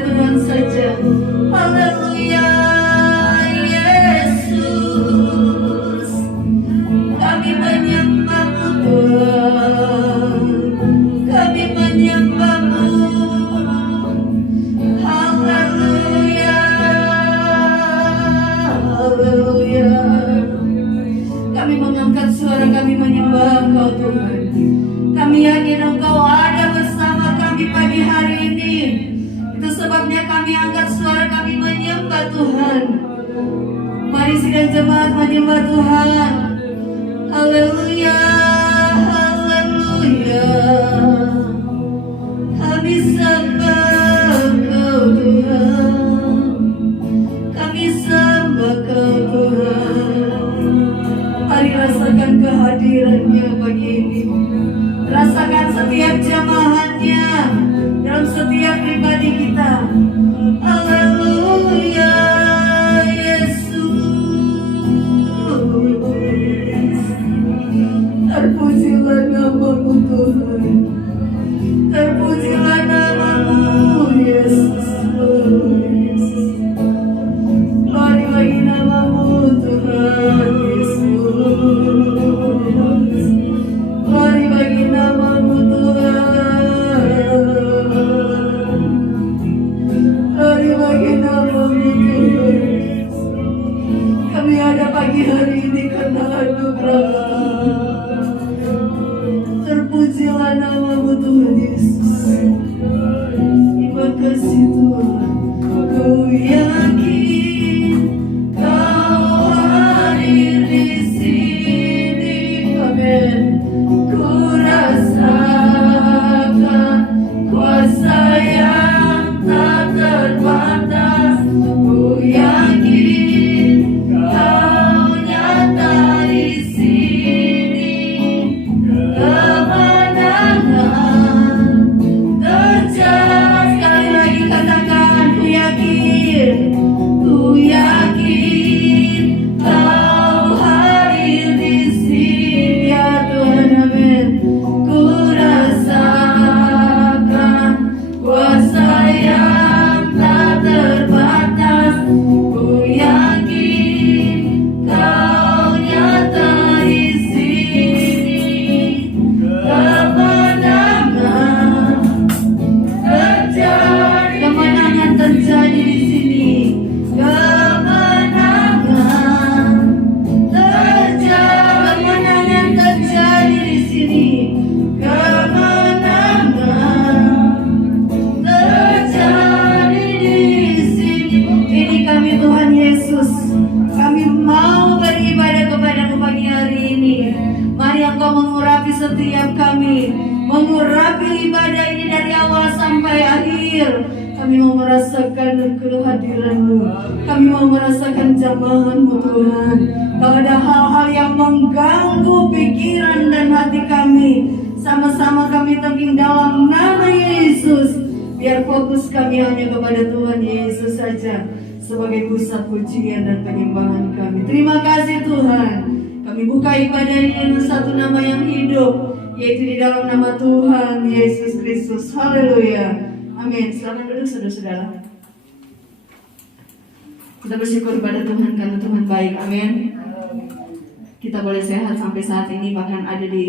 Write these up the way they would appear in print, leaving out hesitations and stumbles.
Tuhan saja. Haleluya, Yesus. Kami mengangkat suara kami menyembah Engkau Tuhan. Kami yakin Engkau ada bersama kami pagi hari ini. Itu sebabnya kami angkat suara kami menyembah Tuhan. Mari sidang jemaat menyembah Tuhan. Haleluya, haleluya. Kami sembah Engkau Tuhan. Kami sembah Engkau Tuhan. Mari rasakan kehadirannya pagi ini. Rasakan setiap jamahannya dalam setiap pribadi kita. Haleluya, terpujilah nama-Mu Tuhan. Terpujilah nama-Mu Yesus. Glory bagi nama-Mu Tuhan Yesus. Glory bagi nama-Mu Tuhan. Glory bagi nama-Mu Tuhan. Kami ada pagi hari ini karena anugerah. Terpujilah nama-Mu Tuhan Yesus. Terima kasih Tuhan. Ku yakin Kau hadir di sini. Amin. Ku rasakan kuasa yang tak terbatas. Ku yakin Kau nyata di sini. Kemenangan terjadi. Sekali lagi katakan, ku yakin Kau hadir di sini. Ya Tuhan, amin. Ku rasakan kuasa yang tak terbatas. Ku yakin Kau nyata di sini. Kemenangan terjadi. Kemenangan terjadi di sini. Kemenangan terjadi. Kemenangan terjadi di sini. Kemenangan terjadi di sini. Ini kami Tuhan Yesus. Kami mau beribadah kepada-Mu pagi hari ini. Mari Engkau mengurapi setiap kami, mengurapi ibadah ini dari awal sampai akhir. Kami mau merasakan kehadiran-Mu. Kami mau merasakan jamahan-Mu Tuhan. Kalau ada hal-hal yang mengganggu pikiran dan hati kami, sama-sama kami teping dalam nama Yesus. Biar fokus kami hanya kepada Tuhan Yesus saja sebagai pusat pujian dan penyembahan kami. Terima kasih Tuhan. Kami buka ibadah ini dengan satu nama yang hidup, yaitu di dalam nama Tuhan Yesus Kristus. Haleluya. Amin. Silakan duduk saudara-saudara. Kita bersyukur kepada Tuhan karena Tuhan baik. Amin. Kita boleh sehat sampai saat ini, bahkan ada di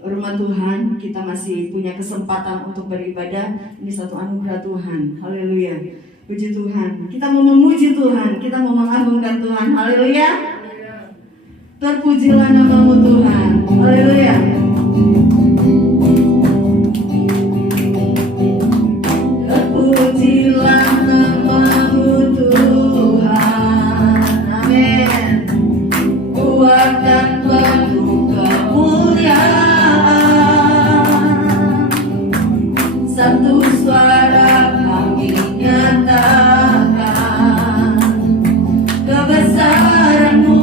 rumah Tuhan. Kita masih punya kesempatan untuk beribadah. Ini satu anugerah Tuhan. Haleluya. Puji Tuhan. Kita mau memuji Tuhan. Kita mau mengagungkan Tuhan. Haleluya. Terpujilah nama-Mu Tuhan. Haleluya. Terpujilah nama-Mu Tuhan. Amin. Kuat dan penuh kemuliaan. Satu suara kami nyatakan kebesaran-Mu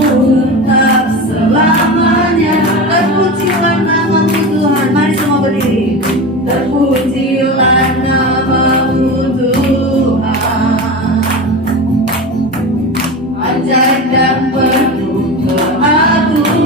tetap selamanya. Terpujilah nama-Mu Tuhan. Mari semua berdiri. Terpujilah nama-Mu Tuhan. Ajaib dan penuh keagungan.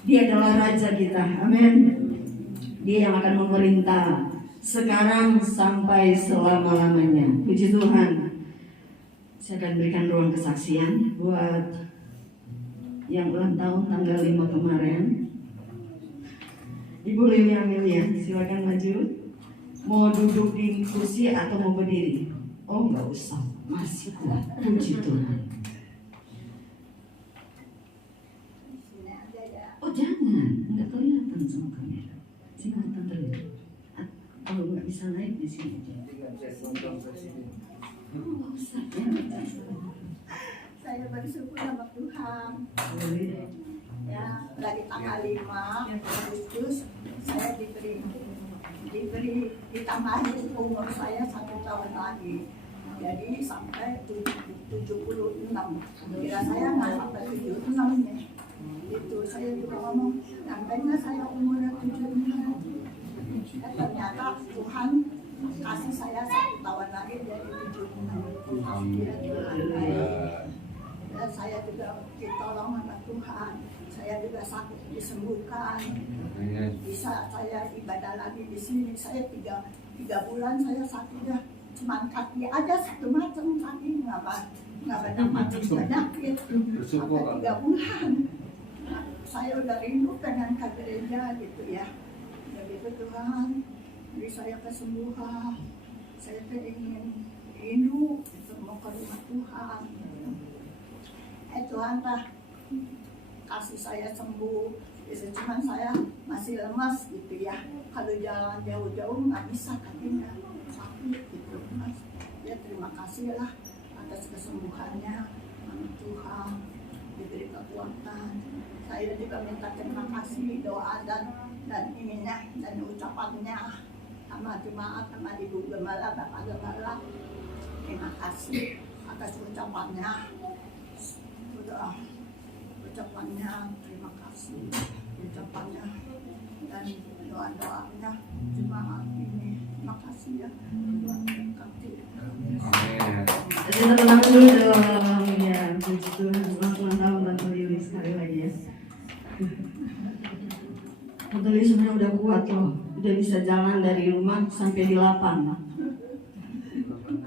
Dia adalah Raja kita. Amin. Dia yang akan memerintah sekarang sampai selama-lamanya. Puji Tuhan. Saya akan berikan ruang kesaksian buat yang ulang tahun tanggal 5 kemarin. Ibu Lili Amelia, silakan maju. Mau duduk di kursi atau mau berdiri? Oh, nggak usah, masih kuat. Puji Tuhan. Oh, jangan, nggak kelihatan sama kamera. Sini terlihat. Kalau nggak bisa naik di sini aja. Oh, nggak usah. Ya, saya bersyukur sama Tuhan. Ya, lagi tanggal 5 Agustus saya diberi ditambahin umur saya 1 tahun lagi. Jadi sampai 76. Kira saya nggak sampai 76 nih. Itu saya juga ngomong, nyatanya saya umurnya 76. Ternyata Tuhan kasih saya 1 tahun lagi jadi 76. Dan saya juga ditolong sama Tuhan. Saya juga sakit disembuhkan. Bisa saya ibadah lagi di sini. Saya tiga bulan saya sakitnya cuma kaki aja satu macam kaki nggak ada macam penyakit. Sampai 3 bulan. Nah, saya udah rindu pengen ke gereja gitu ya. Jadi itu Tuhan beri saya kesembuhan. Saya ingin rindu itu mau ke rumah Tuhan. Tuhan lah kasih saya sembuh. Bisa cuman saya masih lemas gitu ya. Kalau jalan jauh-jauh nggak bisa kakinya sakit gitu mas. Ya terima kasih lah atas kesembuhannya sama Tuhan, diberi kekuatan. Saya juga minta terima kasih doa dan ininya dan ucapannya sama jemaat sama Ibu Gembala, Bapak Gembala. Terima kasih atas ucapannya. Ucapannya terima kasih, ucapannya dan doa-doanya jemaat ini. Terima kasih ya Tuhan berkati. Amin. Jadi tenang dulu dong ya. Puji Tuhan. Selamat ulang tahun Tante Lili sekali lagi ya. Tante Lili sebenarnya udah kuat loh. Udah bisa jalan dari rumah sampai di lapang.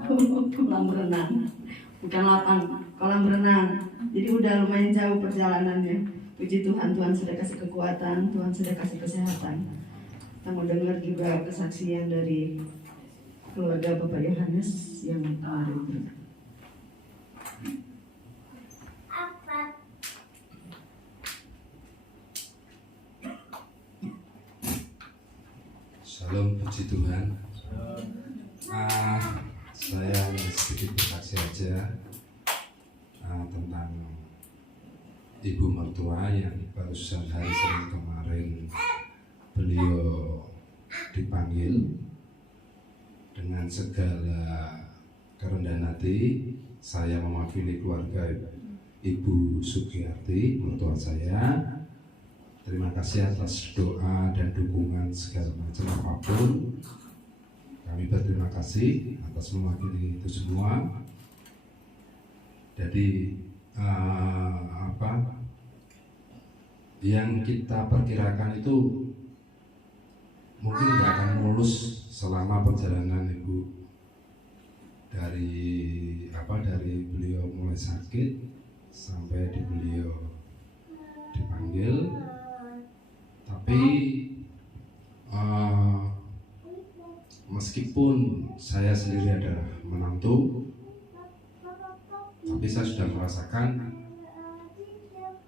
Kolam berenang. Bukan lapang, kolam berenang. Jadi udah lumayan jauh perjalanannya. Puji Tuhan, Tuhan sudah kasih kekuatan, Tuhan sudah kasih kesehatan. Kita mau dengar juga kesaksian dari keluarga Bapak Yohanes yang kemarin. Shalom, puji Tuhan. Saya sedikit bersaksi aja tentang ibu mertua yang barusan hari Senin kemarin beliau dipanggil. Dengan segala kerendahan hati saya mewakili keluarga Ibu Sugiyarti mertua saya. Terima kasih atas doa dan dukungan segala macam apapun. Kami berterima kasih atas mewakili itu semua. Jadi yang kita perkirakan itu mungkin tidak akan mulus selama perjalanan Ibu dari beliau mulai sakit sampai beliau dipanggil. Tapi meskipun saya sendiri adalah menantu, tapi saya sudah merasakan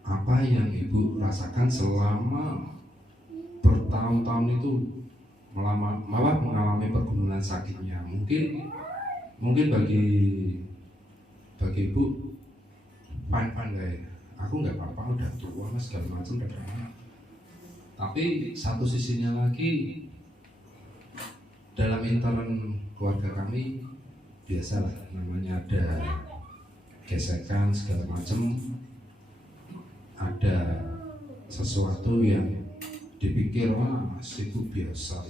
apa yang Ibu rasakan selama bertahun-tahun itu, malah mengalami pergumulan sakitnya. Mungkin bagi Ibu pan-pan kayak aku nggak apa-apa, udah tua mas segala macam udah banyak. Tapi satu sisinya lagi, dalam intern keluarga kami biasalah namanya ada gesekan segala macam, ada sesuatu yang dipikir wah itu biasa.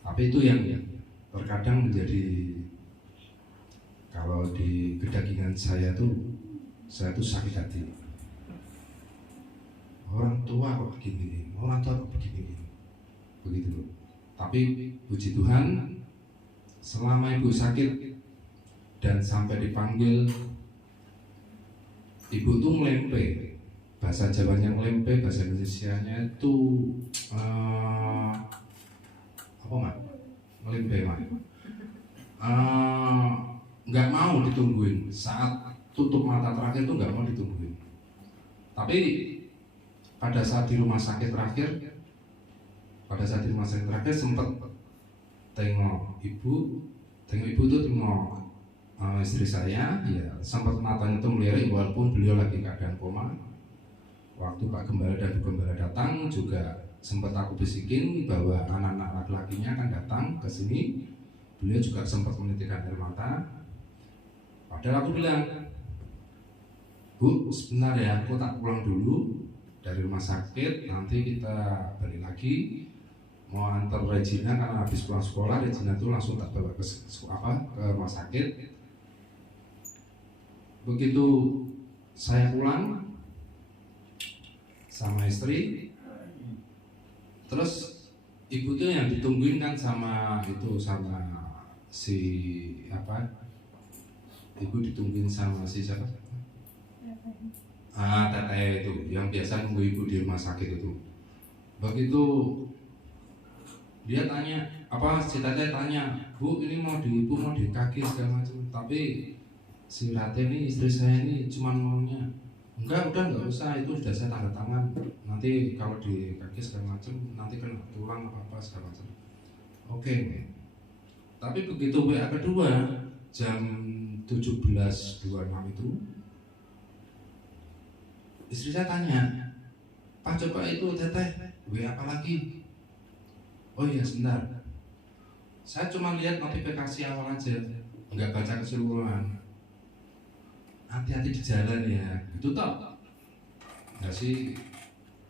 Tapi itu yang terkadang menjadi, kalau di kedagingan saya tuh sakit hati. kok begini, orang tua kok begini, begitu. Tapi puji Tuhan, selama ibu sakit dan sampai dipanggil, ibu tuh melempe. Bahasa Jawanya melempe, bahasa Indonesianya itu apa mak? Melempe mak. Nggak mau ditungguin saat tutup mata terakhir tuh nggak mau ditungguin. Tapi pada saat di rumah sakit terakhir sempat tengok ibu tuh tengok istri saya, ya sempat matanya tuh melirik walaupun beliau lagi keadaan koma. Waktu Pak Gembala dan Bu Gembala datang juga sempat aku bisikin bahwa anak-anak laki-lakinya akan datang ke sini. Beliau juga sempat menitikkan air mata. Padahal aku bilang, Bu, sebentar ya, aku tak pulang dulu dari rumah sakit. Nanti kita balik lagi. Mau antar Regina karena habis pulang sekolah, Regina tuh langsung tak bawa ke rumah sakit. Begitu saya pulang sama istri, terus ibu tuh yang ditungguin kan sama si ibu ditungguin sama si siapa? Teteh itu yang biasa nunggu ibu di rumah sakit itu. Begitu dia tanya, si teteh tanya, Bu ini mau di kaki segala macam. Tapi si Rate ini istri saya ini cuma maunya, enggak, udah nggak usah, itu sudah saya tanda tangan. Nanti kalau di kaki segala macam, nanti kena tulang apa segala macam. Oke. Tapi begitu WA kedua jam 17.26 itu, istri saya tanya, Pak coba itu teteh WA apa lagi? Oh iya sebentar, saya cuma lihat notifikasi awal aja, nggak baca keseluruhan. Hati-hati di jalan ya, itu toh. Nggak sih,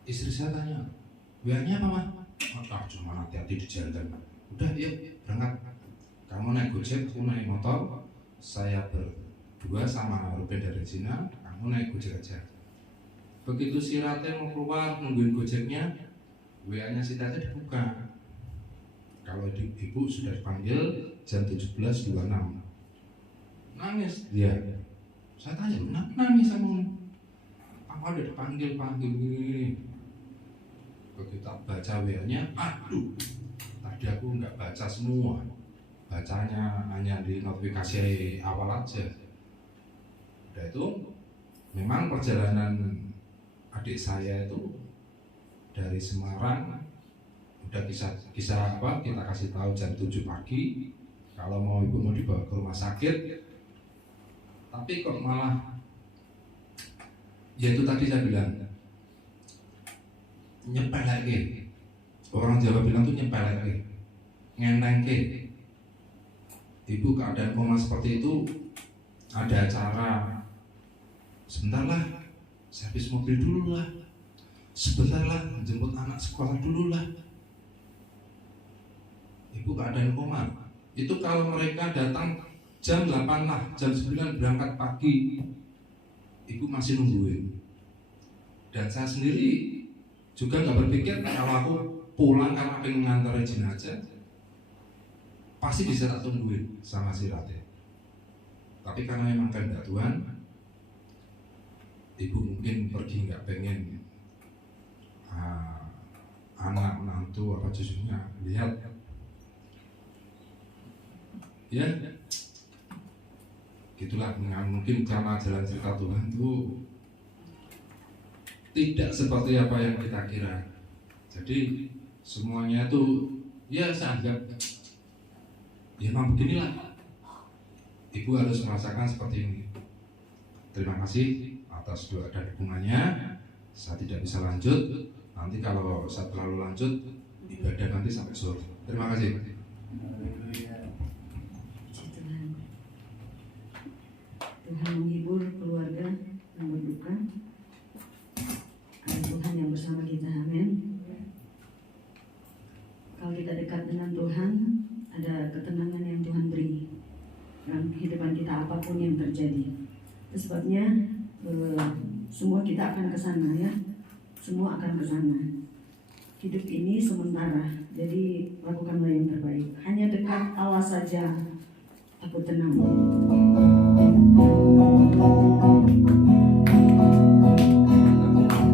istri saya tanya, WA-nya apa mah? Cuma hati-hati di jalan. Udah yuk berangkat. Kamu naik Gojek, aku naik motor. Saya berdua sama Ruben dan Regina, kamu naik Gojek aja. Begitu si Rate mau keluar nungguin Gojeknya, WA-nya si Tete dibuka. Kalau ibu sudah dipanggil jam 17.26. Nangis dia. Saya tanya, kenapa nangis kamu? Apa udah dipanggil gini. Begitu baca WA-nya, aduh, tadi aku nggak baca semua. Bacanya hanya di notifikasi awal aja. Udah itu, memang perjalanan adik saya itu dari Semarang, udah kisah apa kita kasih tahu jam 7 pagi. Kalau ibu mau dibawa ke rumah sakit, tapi kok malah, ya itu tadi saya bilang, nyepeleke. Orang Jawa bilang tuh nyepeleke, ngentengke. Ibu keadaan koma seperti itu, ada acara, sebentar lah, servis mobil dulu lah, sebentar lah, jemput anak sekolah dulu lah. Ibu keadaan koma, itu kalau mereka datang jam 8 lah, jam 9 berangkat pagi, ibu masih nungguin. Dan saya sendiri juga nggak berpikir kalau aku pulang karena pengen ngantar Regina aja, pasti bisa tak tungguin sama si Rate. Tapi karena memang kehendak Tuhan, ibu mungkin pergi nggak pengen anak menantu apa cucunya lihat, ya gitulah. Mungkin karena jalan cerita Tuhan itu tidak seperti apa yang kita kira. Jadi semuanya itu ya saya anggap ya memang beginilah. Ibu harus merasakan seperti ini. Terima kasih atas doa dan dukungannya. Saya tidak bisa lanjut. Nanti kalau saya terlalu lanjut, ibadah nanti sampai sore. Terima kasih. Tuhan menghibur keluarga yang berduka. Ada Tuhan yang bersama kita, amin. Kalau kita dekat dengan Tuhan, ada ketenangan yang Tuhan beri dalam kehidupan kita apapun yang terjadi. Itu sebabnya semua kita akan ke sana ya. semua akan ke sana. Hidup ini sementara, jadi lakukanlah yang terbaik. Hanya dekat Allah saja aku tenang.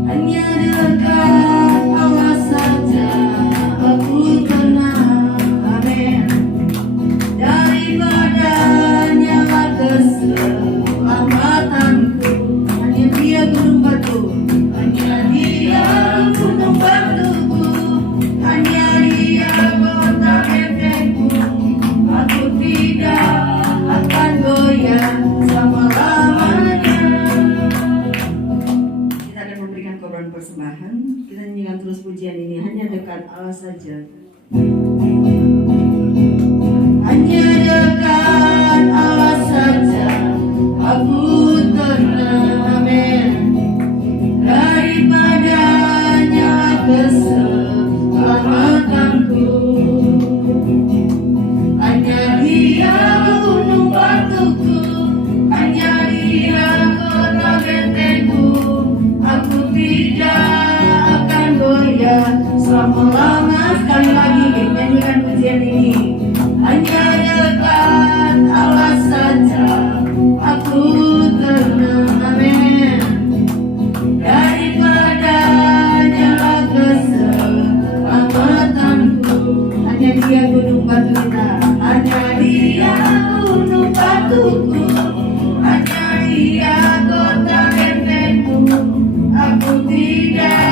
Hanya dekat Allah saja aku tenang. Amin. Daripadanya keselamatanku. Hanya Dia gunung batu, hanya Dia gunung batuku, hanya Dia kota bentengku. Aku tidak akan goyah selama-lamanya. Kita akan memberikan korban persembahan. Kita nyanyikan terus pujian ini. Hanya dekat Allah saja. Hanya dekat Allah saja aku tenang. Amin. Daripadanya keselamatanku. Hanya Dia gunung batuku, hanya Dia kota bentengku. Aku tidak akan goyah selama-lama. Sekali lagi nyanyikan pujian ini. Hanya dekat Allah saja aku tenang. Amin. Daripadanya keselamatanku. Hanya Dia gunung batu kita, hanya Dia gunung batuku, hanya Dia kota bentengku. Aku tidak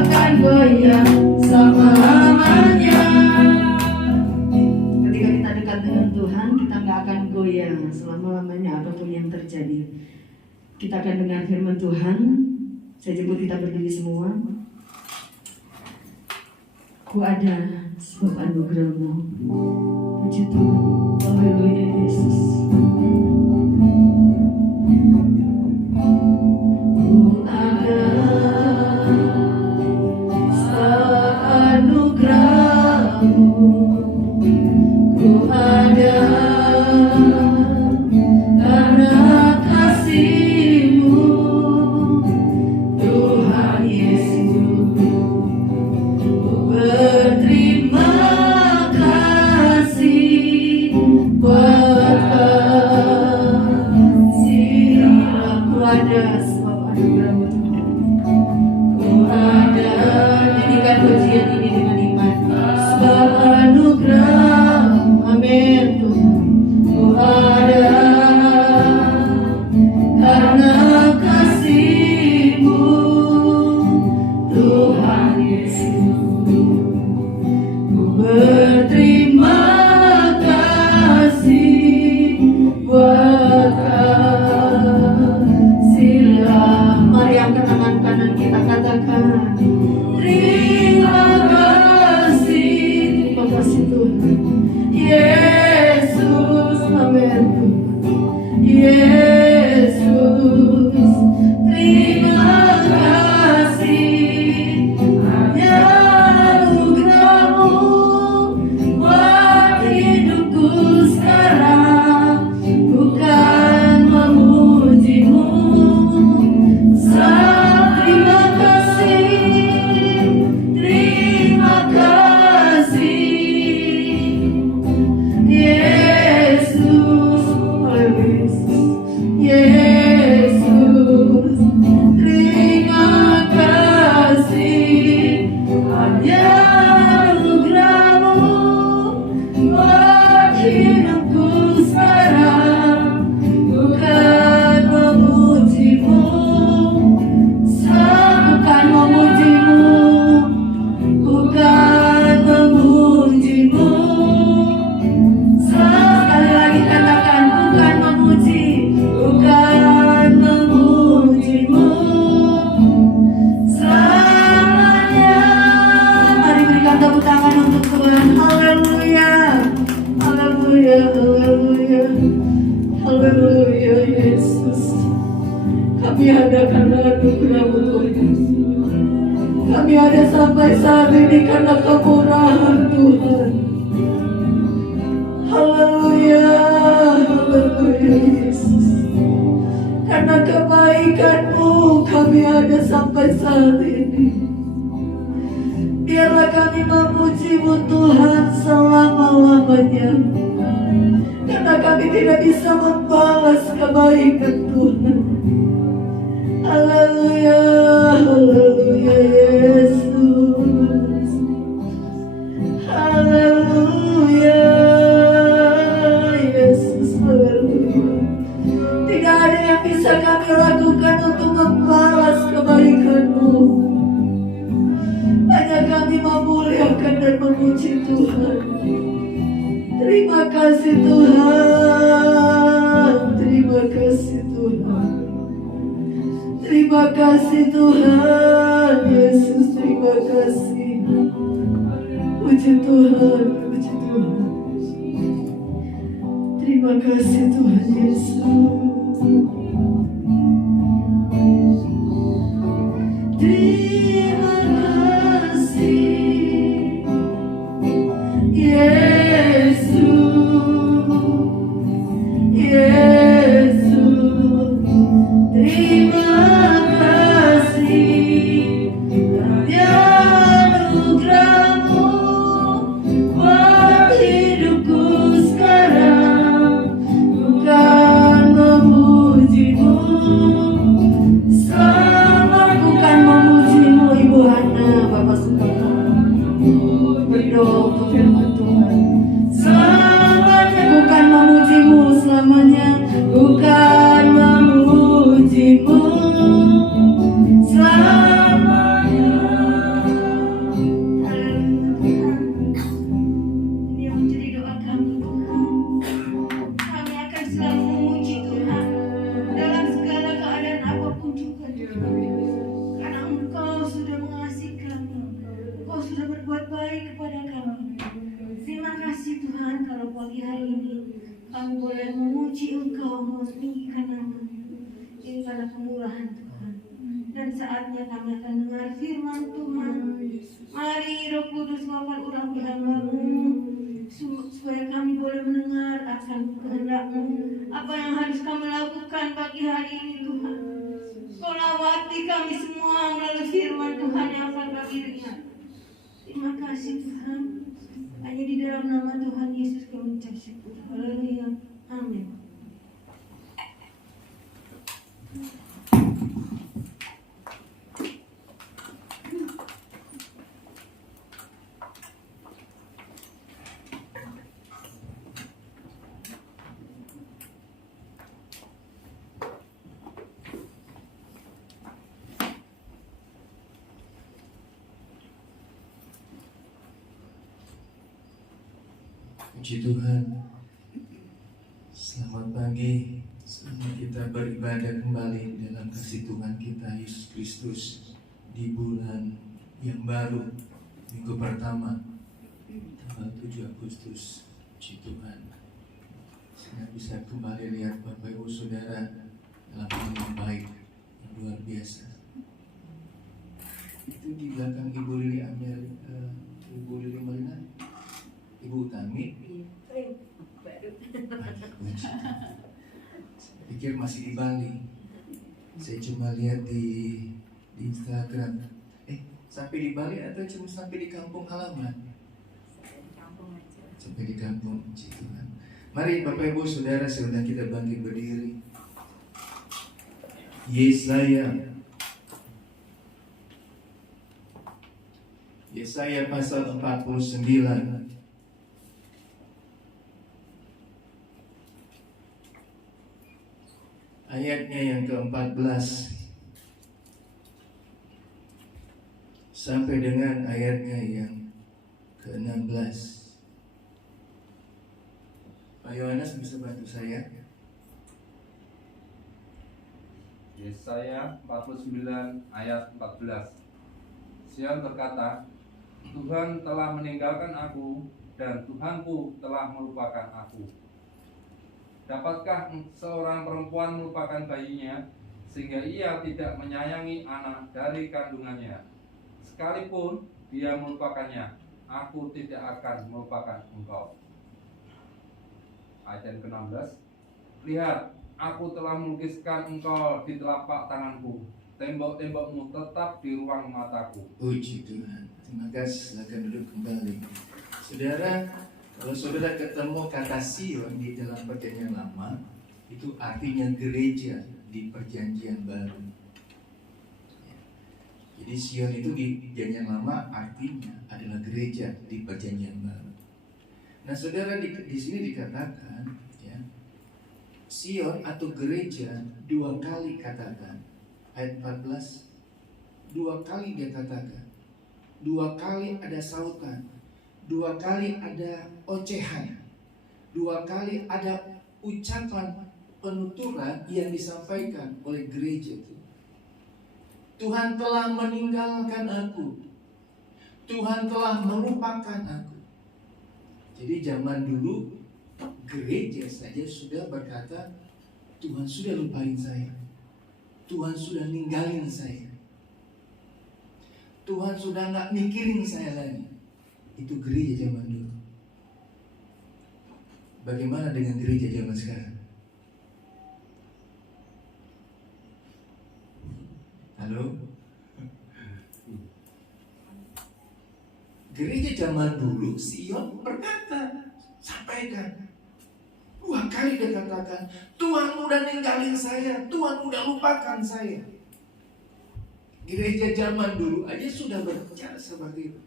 akan goyah selama-lamanya. Ketika kita dekat dengan Tuhan, kita nggak akan goyah selama-lamanya apapun yang terjadi. Kita akan dengar firman Tuhan. Saya jemput kita berdiri semua. Ku ada sebab anugerah-Mu. Puji Tuhan. Haleluya Yesus. Ku ada sebab anugerah-Mu. Ku ada karena kasih-Mu, Tuhan Yesus. Ku berterima kasih buat kasih. Ku ada sebab anugerah-Mu Tuhan. Ku ada, nyanyikan pujian ini dengan iman. Sebab anugerah, amin Tuhan. Ku ada karena kasih-Mu, Tuhan Yesus. Ku berterima kasih buat kasih-Lah. Mari angkat tangan kanan kita katakan terima kasih. Terima kasih Tuhan Yesus. Amin Tuhan Yesus. Terima kasih. Hanya anugerah-Mu buat hidupku sekarang. Bukan memuji-Mu. Terima kasih. Terima kasih. Yesus. Yesus. Terima kasih. Hanya anugerah-Mu buat hidupku sekarang. Bukan memuji-Mu. Bukan memuji-Mu. Bukan memuji-Mu. Sekali lagi katakan bukan memuji. Bukan memuji-Mu. Selamanya. Mari berikan tepuk tangan untuk Tuhan. Haleluya. Haleluya. Haleluya. Haleluya Yesus. Kami ada karena anugerah-Mu Tuhan. Kami ada sampai saat ini karena kemurahan Tuhan. Haleluya. Haleluya Yesus. Karena kebaikan-Mu kami kami ada sampai saat ini. Biarlah kami memuji-Mu Tuhan selama-lamanya, karena kami tidak bisa membalas kebaikan Tuhan. Haleluya, haleluya Yesus. Haleluya Yesus, haleluya. Tidak ada yang bisa kami lakukan untuk membalas kebaikan-Mu. Hanya kami memuliakan dan memuji Tuhan. Terima kasih Tuhan, terima kasih Tuhan. Terima kasih Tuhan Yesus, terima kasih. Puji Tuhan, puji Tuhan. Terima kasih Tuhan Yesus. Terima kasih Yesus, Yesus. Terima kasih karena anugerah-Mu buat hidupku sekarang. Bukan memuji-Mu, selamat bukan memuji-Mu. Ibu Hana, Bapak Sukma berdoa untuk firman Tuhan. Selamanya bukan memuji-Mu, selamanya bukan memuji-Mu, selamanya. Ini yang menjadi doa kami Tuhan. Kami akan selalu memuji Tuhan dalam segala keadaan apapun juga Tuhan. Karena Engkau sudah mengasihi kami, Engkau sudah berbuat baik kepada kami. Terima kasih Tuhan kalau pagi hari ini kami boleh memuji Engkau, meninggikan nama. Ini karena kemurahan Tuhan. Dan saatnya kami akan dengar firman Tuhan. Mari Roh Kudus bapak urang di hamba-Mu, supaya kami boleh mendengar akan kehendak-Mu. Apa yang harus kami lakukan pagi hari ini Tuhan. Kau lawati kami semua melalui firman Tuhan yang akan kami dengar. Terima kasih Tuhan. Hanya di dalam nama Tuhan Yesus kami ucap syukur. Haleluya. Amin. Puji Tuhan. Selamat pagi. Selamat kita beribadah kembali dalam kasih Tuhan kita Yesus Kristus di bulan yang baru, minggu pertama, tanggal 7 Agustus. Puji Tuhan. Saya bisa kembali lihat Bapak Ibu Saudara dalam yang baik, yang luar biasa. Itu di belakang Ibu Lili Amel, Ibu Lili Melina, Ibu Utami. Saya pikir masih di Bali. Saya cuma lihat di Instagram. Sampai di Bali atau cuma sampai di kampung halaman? Sampai di kampung. Mari Bapak Ibu Saudara, sebelum kita bangkit berdiri. Yesaya pasal 49. Ayatnya yang ke-14 sampai dengan ayatnya yang ke-16. Pak Yohanes bisa bantu saya? Yesaya 49 ayat 14. Sion berkata, Tuhan telah meninggalkan aku dan Tuhanku telah melupakan aku. Dapatkah seorang perempuan melupakan bayinya sehingga ia tidak menyayangi anak dari kandungannya? Sekalipun dia melupakannya, aku tidak akan melupakan engkau. Ayat ke-16. Lihat, aku telah melukiskan engkau di telapak tanganku. tembok-tembokmu tetap di ruang mataku. Puji Tuhan. Terima kasih. Silakan duduk kembali. Saudara, kalau saudara ketemu kata Sion di dalam Perjanjian Lama, itu artinya gereja di Perjanjian Baru. Jadi Sion itu di Perjanjian Lama artinya adalah gereja di Perjanjian Baru. Nah, saudara, di sini dikatakan, ya, Sion atau gereja dua kali katakan. Ayat 14, dua kali dia katakan, dua kali ada sautan, dua kali ada ocehan, dua kali ada ucapan penuturan yang disampaikan oleh gereja itu. Tuhan telah meninggalkan aku, Tuhan telah melupakan aku. Jadi zaman dulu gereja saja sudah berkata, Tuhan sudah lupain saya, Tuhan sudah ninggalin saya, Tuhan sudah gak mikirin saya lagi. Itu gereja zaman dulu. Bagaimana dengan gereja zaman sekarang? Halo? Gereja zaman dulu, Sion berkata, sampaikan. Dua kali dia katakan, Tuhan udah ninggalin saya, Tuhan udah lupakan saya. Gereja zaman dulu aja sudah berbicara seperti itu.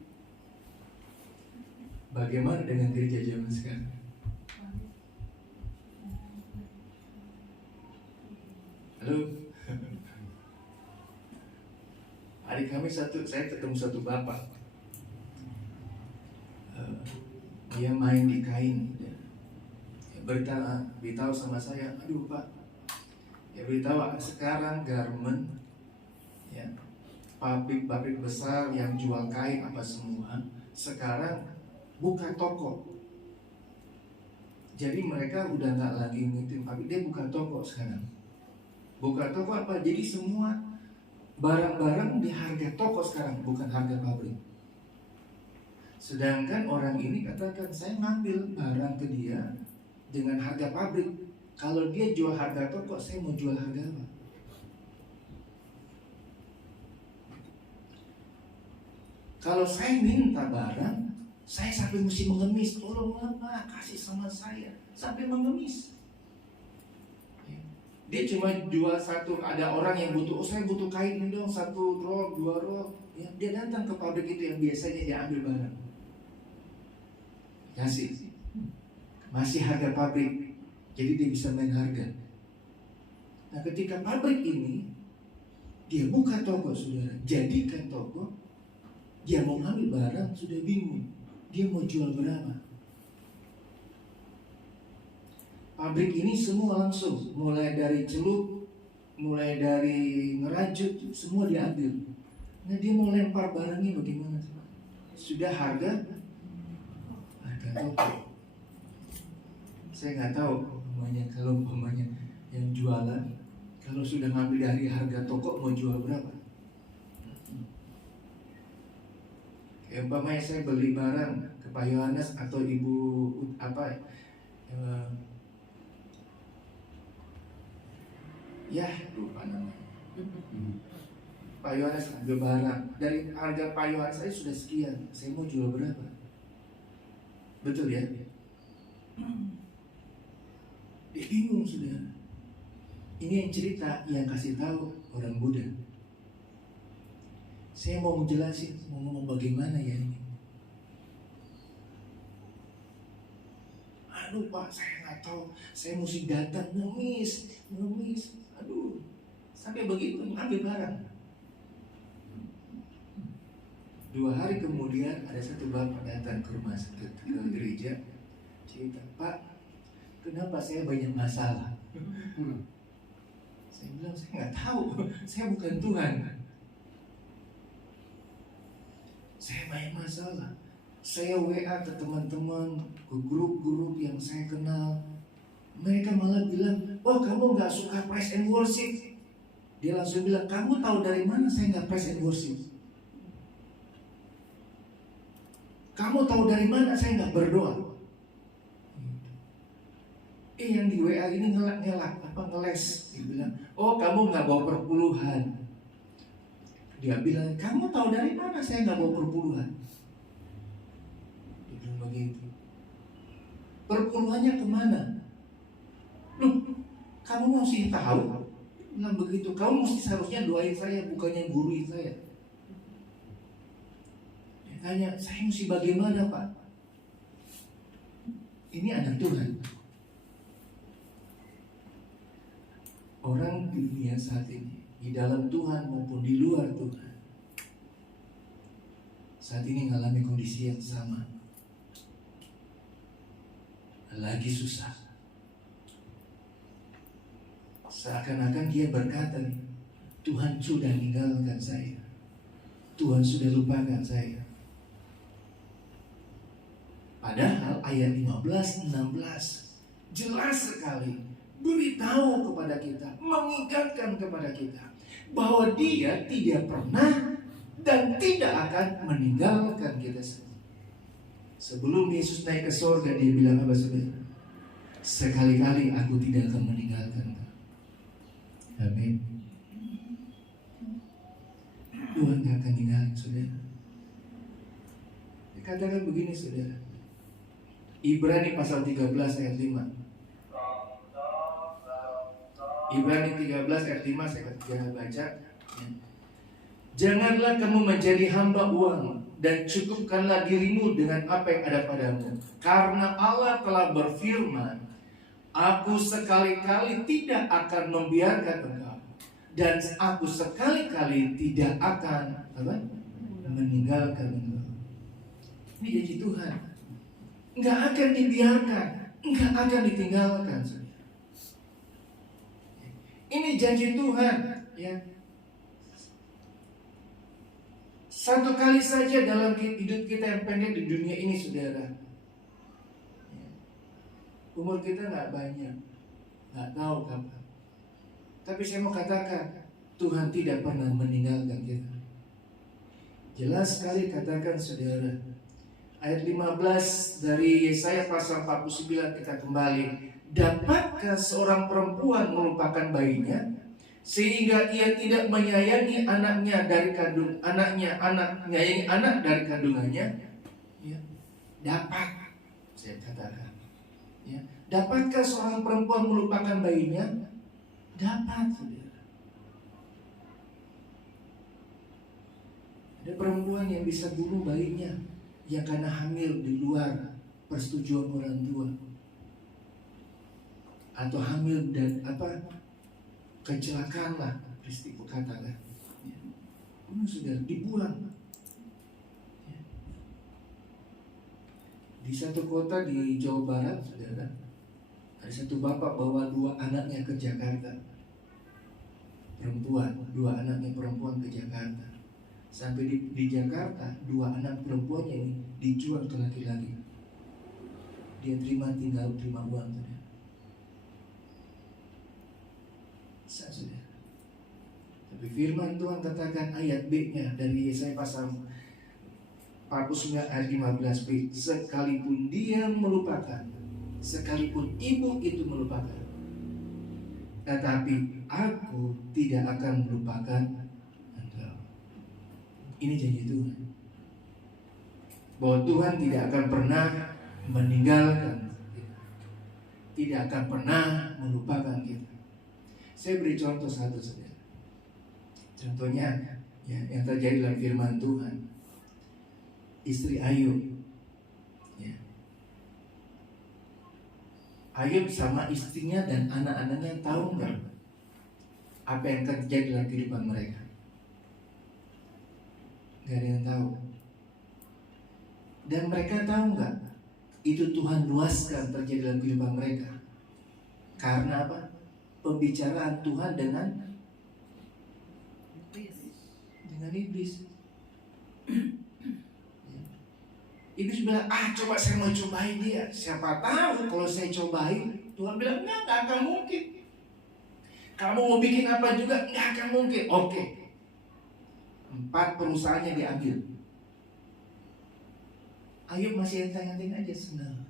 Bagaimana dengan gereja zaman sekarang? Halo? Hari Kamis saya ketemu satu bapak. Dia main di kain. Beritahu sama saya, aduh Pak, ya beritahu sekarang garment, ya, pabrik besar yang jual kain apa semua sekarang buka toko. Jadi mereka udah nggak lagi ngirim pabrik, dia buka toko sekarang. Buka toko apa? Jadi semua barang-barang di harga toko sekarang, bukan harga pabrik. Sedangkan orang ini katakan, saya ngambil barang ke dia dengan harga pabrik. Kalau dia jual harga toko, saya mau jual harga apa? Kalau saya minta barang, saya sampai mesti mengemis. Tolonglah Pak, kasih sama saya. Sampai mengemis. Dia cuma jual satu, ada orang yang butuh, oh saya butuh kain ini dong, satu roll, dua roll. Ya, dia datang ke pabrik itu yang biasanya dia ambil barang. Kasih. Masih harga pabrik, jadi dia bisa main harga. Nah, ketika pabrik ini dia buka toko, saudara, jadikan toko, dia mau ambil barang sudah bingung, dia mau jual berapa? Pabrik ini semua langsung, mulai dari celup, mulai dari ngerajut, semua diambil. Nah, dia mau lempar barangnya bagaimana? Sudah harga toko. Saya nggak tahu kalau umpamanya yang jualan, kalau sudah ngambil dari harga toko mau jual berapa? Kayak umpamanya saya beli barang ke Pak Yohanes atau Ibu apa? Ya lupa namanya. Pak Yohanes ambil barang dari harga Pak Yohanes saya sudah sekian, saya mau jual berapa? Betul ya? Dia bingung sudah. Ini yang cerita yang kasih tahu orang Buddha. Saya mau menjelasin, mau ngomong bagaimana ya ini. Aduh Pak, saya nggak tahu. Saya mesti datang ngemis. Aduh, sampai begitu ambil barang. 2 hari kemudian ada satu bapak datang ke rumah ke gereja, cerita, Pak, kenapa saya banyak masalah? Saya bilang, saya nggak tahu, saya bukan Tuhan. Saya banyak masalah. Saya WA ke teman-teman, ke grup-grup yang saya kenal. Mereka malah bilang, oh kamu nggak suka praise and worship. Dia langsung bilang, kamu tahu dari mana saya nggak praise and worship? Kamu tahu dari mana saya nggak berdoa? Yang di WA ini ngeles. Dia bilang, oh kamu nggak bawa perpuluhan. Dia bilang, kamu tahu dari mana saya nggak mau perpuluhan? Dia bilang begitu. Perpuluhannya kemana? Loh, kamu mesti tahu. Nah begitu, kamu mesti seharusnya doain saya, bukannya gurui saya. Dia tanya, saya mesti bagaimana Pak? Ini anak Tuhan. Orang dunia saat ini, di dalam Tuhan maupun di luar Tuhan, saat ini mengalami kondisi yang sama. Lagi susah. Seakan-akan dia berkata, Tuhan sudah meninggalkan saya, Tuhan sudah lupakan saya. Padahal ayat 15-16 jelas sekali beritahu kepada kita, mengingatkan kepada kita bahwa Dia tidak pernah dan tidak akan meninggalkan kita. Sebelum Yesus naik ke surga, Dia bilang apa saudara? Sekali-kali aku tidak akan meninggalkan engkau. Amin. Tuhan tidak akan ninggalin saudara. Dikatakan begini saudara, Ibrani pasal 13 ayat 5. Ibrani 13 ayat 5 saya akan baca. Janganlah kamu menjadi hamba uang, dan cukupkanlah dirimu dengan apa yang ada padamu. Karena Allah telah berfirman, aku sekali-kali tidak akan membiarkan engkau, dan aku sekali-kali tidak akan meninggalkan engkau. Ini janji Tuhan. Enggak akan dibiarkan, enggak akan ditinggalkan. Ini janji Tuhan, ya. Satu kali saja dalam hidup kita yang pendek di dunia ini, saudara. Umur kita nggak banyak, nggak tahu kapan. Tapi saya mau katakan, Tuhan tidak pernah meninggalkan kita. Jelas sekali katakan saudara. Ayat 15 dari Yesaya pasal 49 kita kembali. Dapatkah seorang perempuan melupakan bayinya sehingga ia tidak menyayangi anaknya dari kandung menyayangi anak dari kandungannya? Ya. Dapat, saya katakan. Ya. Dapatkah seorang perempuan melupakan bayinya? Dapat, saudara. Ada perempuan yang bisa bunuh bayinya yang karena hamil di luar persetujuan orang tua, atau hamil dan kecelakaan lah, peristiwa katakan. Ya. Sudah dibuang. Ya. Di satu kota di Jawa Barat, saudara, ada satu bapak bawa 2 anaknya ke Jakarta. Perempuan, 2 anaknya perempuan ke Jakarta. Sampai di Jakarta, 2 anak perempuannya ini dijual ke laki-laki. Dia terima uang, saudara. Sudah. Tapi firman Tuhan katakan ayat B-nya dari Yesaya pasal 49 ayat 15b, sekalipun dia melupakan, sekalipun ibu itu melupakan, tetapi aku tidak akan melupakan engkau. Ini janji Tuhan, bahwa Tuhan tidak akan pernah meninggalkan kita, tidak akan pernah melupakan kita. Saya beri contoh satu saja. Contohnya ya, yang terjadi dalam firman Tuhan. Istri Ayub. Ya. Ayub sama istrinya dan anak-anaknya tahu nggak apa yang terjadi dalam kehidupan mereka? Gak ada yang tahu. Dan mereka tahu nggak itu Tuhan luaskan terjadi dalam kehidupan mereka? Karena apa? Pembicaraan Tuhan dengan iblis. Iblis bilang, coba saya mau cobain dia. Siapa tahu kalau saya cobain, Tuhan bilang, enggak akan mungkin. Kamu mau bikin apa juga, enggak akan mungkin. Oke. 4 perusahaannya diambil. Ayub masih enteng-enteng aja, senang.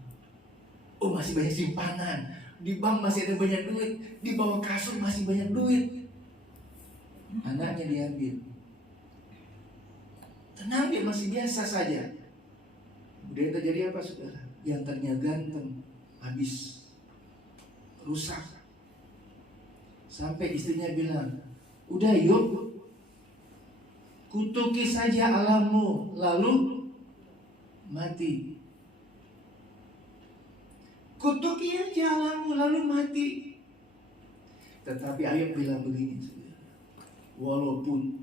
Oh, masih banyak simpanan. Di bank masih ada banyak duit, di bawah kasur masih banyak duit. Anaknya diambil. tenang, dia masih biasa saja. Kemudian terjadi apa saudara? Yang tadinya ganteng habis rusak. Sampai istrinya bilang, udah yuk, kutuki saja Allahmu lalu mati. Kutuki aja Allahmu lalu mati. Tetapi Ayub bilang begini, saudara, walaupun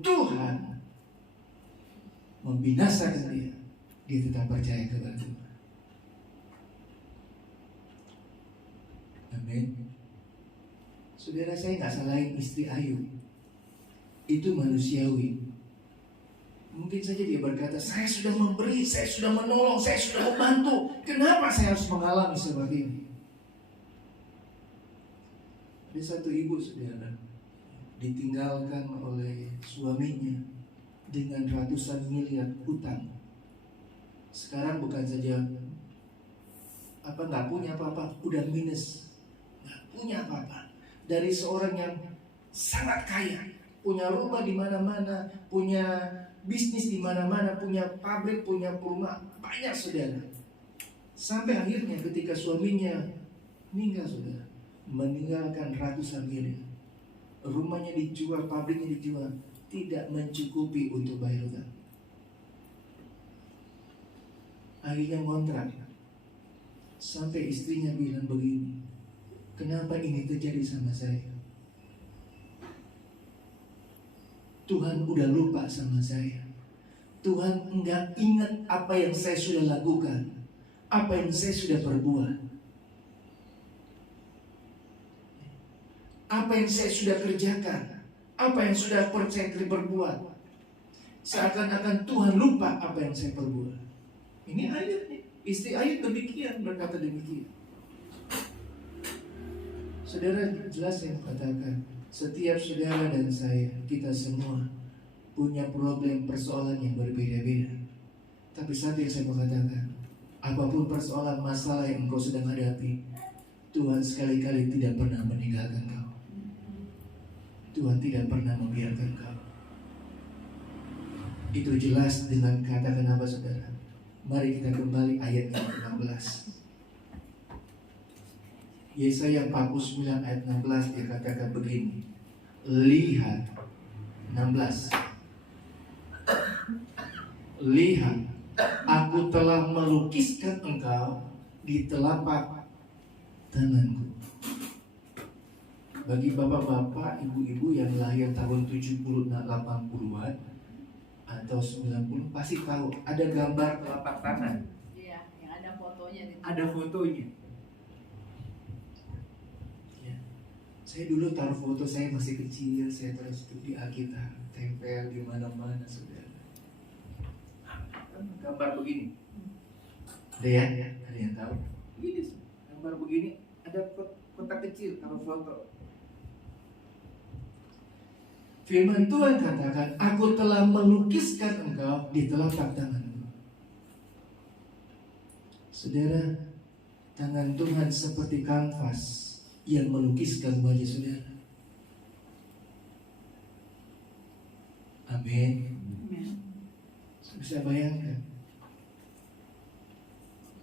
Tuhan membinasakan dia tetap percaya kepada Tuhan. Amin. Saudara, saya nggak salahin istri Ayub. Itu manusiawi. Mungkin saja dia berkata, saya sudah memberi, saya sudah menolong, saya sudah membantu. Kenapa saya harus mengalami seperti ini? Ada satu ibu, saudara, ditinggalkan oleh suaminya dengan ratusan miliar hutang. Sekarang bukan saja nggak punya apa-apa, udah minus, nggak punya apa-apa. Dari seorang yang sangat kaya, punya rumah di mana-mana, punya bisnis di mana-mana, punya pabrik, punya rumah, banyak saudara. Sampai akhirnya ketika suaminya meninggal, saudara, meninggalkan ratusan miliar. Rumahnya dijual, pabriknya dijual, tidak mencukupi untuk bayar hutang. Akhirnya ngontrak. Sampai istrinya bilang begini, kenapa ini terjadi sama saya? Tuhan udah lupa sama saya. Tuhan enggak ingat apa yang saya sudah lakukan, apa yang saya sudah perbuat, apa yang saya sudah kerjakan, apa yang sudah saya berbuat. Seakan-akan Tuhan lupa apa yang saya perbuat. Ini ayat nih. Istri Ayub demikian, berkata demikian. Saudara, jelas saya katakan, setiap saudara dan saya, kita semua punya problem persoalan yang berbeda-beda. Tapi saat yang saya mengatakan, apapun persoalan masalah yang engkau sedang hadapi, Tuhan sekali-kali tidak pernah meninggalkan kau. Tuhan tidak pernah membiarkan kau. Itu jelas dengan kata kenapa, saudara. Mari kita kembali ayat 16. Yesaya 49 ayat 16 dia katakan begini. Lihat 16. Lihat, aku telah melukiskan engkau di telapak tanganku. Bagi bapak-bapak, ibu-ibu yang lahir tahun 70, 80-an atau 90 pasti tahu ada gambar telapak tangan. Iya, yang ada fotonya. Ada fotonya. Saya dulu taruh foto saya masih kecil, saya taruh di Alkitab, tempel di mana-mana, saudara. Gambar begini, ada ya? Ada yang tahu? Begini, gambar begini, ada kotak kecil taruh foto. Firman Tuhan katakan, aku telah melukiskan engkau di telapak tanganku. Saudara, tangan Tuhan seperti kanvas yang melukiskan wajah saudara. Amin. Bisa bayangkan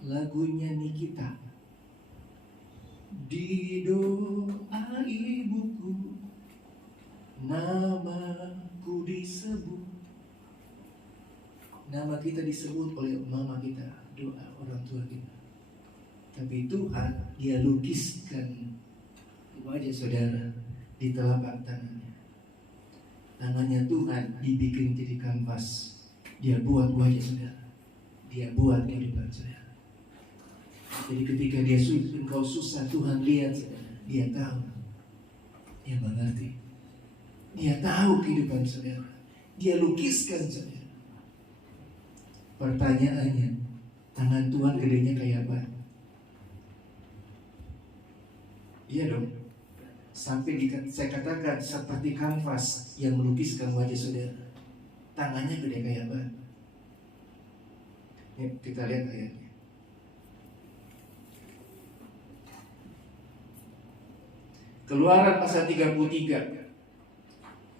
lagunya Nikita, di doa ibuku namaku disebut. Nama kita disebut oleh mama kita, doa orang tua kita. Tapi Tuhan, dia lukiskan wajah saudara di telapak tangannya. Tangannya Tuhan dibikin jadi kanvas. Dia buat wajah saudara, dia buat kehidupan saudara. Jadi ketika engkau susah, Tuhan lihat saudara, dia tahu, dia mengerti, dia tahu kehidupan saudara, dia lukiskan saudara. Pertanyaannya, tangan Tuhan gedenya kayak apa? Iya dong. Sampai saya katakan seperti kanvas yang melukiskan wajah saudara. Tangannya gede kayak apa? Ya, kita lihat ayatnya. Keluaran pasal 33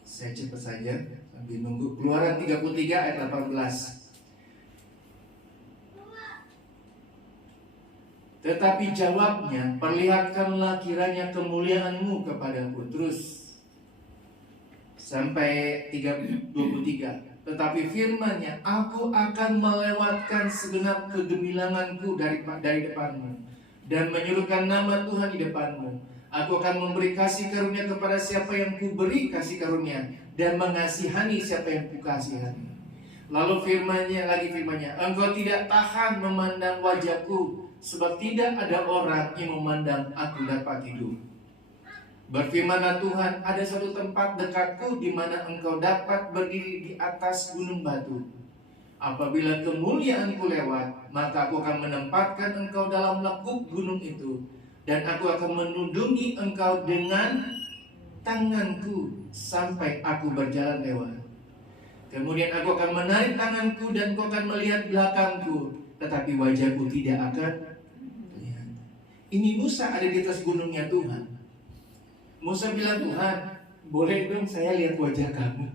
Saya cepat saja sambil nunggu. Keluaran 33 ayat 18. Tetapi jawabnya, perlihatkanlah kiranya kemuliaanmu kepadaku. Terus sampai 23. Tetapi firman-Nya, aku akan melewatkan segenap kegemilanganku dari depanmu dan menyuruhkan nama Tuhan di depanmu. Aku akan memberi kasih karunia kepada siapa yang kuberi kasih karunia, dan mengasihani siapa yang kukasihani. Lalu firman-Nya, engkau tidak tahan memandang wajahku, sebab tidak ada orang yang memandang aku dapat hidup. Berfirmanlah Tuhan, ada suatu tempat dekatku di mana engkau dapat berdiri di atas gunung batu. Apabila kemuliaanku lewat, maka aku akan menempatkan engkau dalam lekuk gunung itu, dan aku akan menundungi engkau dengan tanganku sampai aku berjalan lewat. Kemudian aku akan menarik tanganku dan kau akan melihat belakangku, tetapi wajahku tidak akan terlihat. Ini Musa ada di atas gunungnya Tuhan. Musa bilang, Tuhan, boleh dong saya lihat wajah kamu?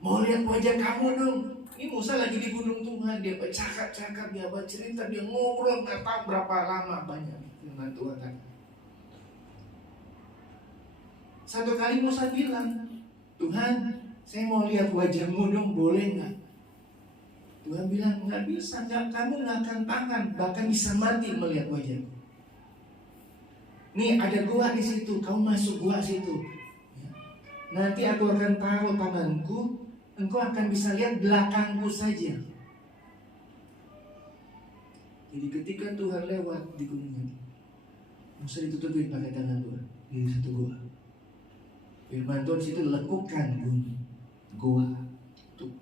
Mau lihat wajah kamu dong? Ini Musa lagi di gunung Tuhan, dia bercakap-cakap, dia bercerita, dia ngobrol, nggak tahu berapa lama banyak dengan Tuhan. Satu kali Musa bilang, Tuhan, saya mau lihat wajahmu dong, boleh nggak? Tuhan bilang, nggak bisa, kamu nggak akan tahan, bahkan bisa mati melihat wajahku. Nih ada gua di situ, kamu masuk gua situ. Ya. Nanti aku akan taruh tanganku, engkau akan bisa lihat belakangku saja. Jadi ketika Tuhan lewat di gunung ini, Musa ditutupin pakai tangan Tuhan di satu gua. Firman Tuhan situ lekukan gunung, gua tutup.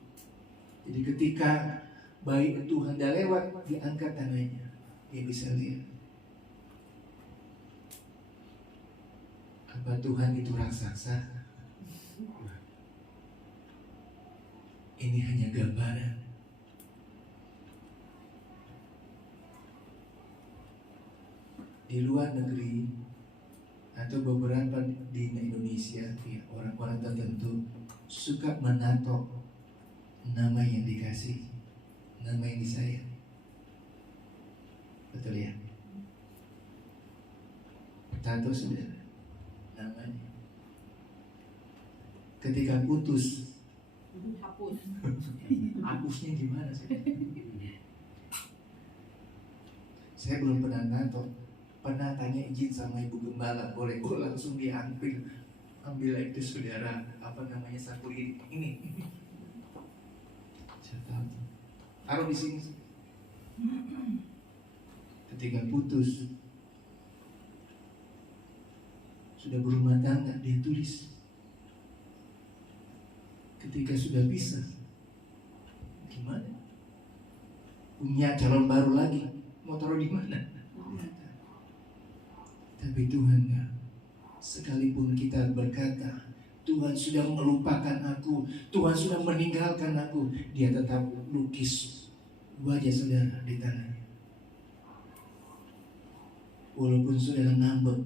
Jadi ketika baik Tuhan dah lewat, diangkat tangannya, dia bisa lihat. Apa Tuhan itu raksasa? Ini hanya gambaran. Di luar negeri atau beberapa di Indonesia, ya, orang-orang tertentu suka menato nama yang dikasih, nama yang disayang. Betul ya? Tato saudara, namanya. Ketika putus, hapusnya gimana sih? Saya belum pernah nato. Pernah tanya izin sama ibu gembala, boleh? Oh, langsung diambil. Ambil itu saudara, apa namanya, sapu ini. Saya tahu. Taruh di sini. Ketika putus, sudah berumah tangga, dia tulis. Ketika sudah bisa, gimana? Punya calon baru lagi, mau taruh di mana? Tapi Tuhan enggak. Sekalipun kita berkata, Tuhan sudah melupakan aku, Tuhan sudah meninggalkan aku, dia tetap lukis wajah saudara di tangannya. Walaupun saudara ngambek,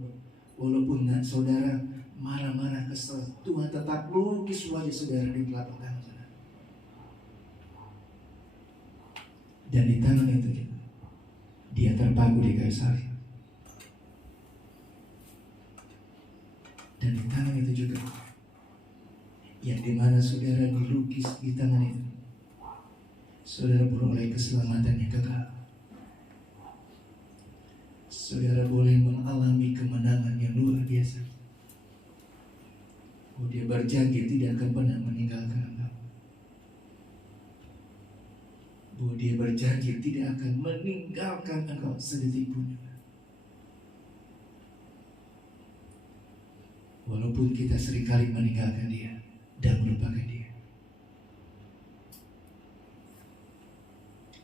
walaupun saudara marah-marah kesel, Tuhan tetap lukis wajah saudara di telapak tangan saudara. Dan di tangan itu dia terpaku di kayu salib. Dan di tangan itu juga, yang dimana saudara dilukis di tangan itu, saudara beroleh keselamatan yang kekal. Saudara boleh mengalami kemenangan yang luar biasa. Oh, dia berjanji tidak akan pernah meninggalkan engkau. Oh, dia berjanji tidak akan meninggalkan engkau sedetik pun. Walaupun kita seringkali meninggalkan dia dan melupakan dia.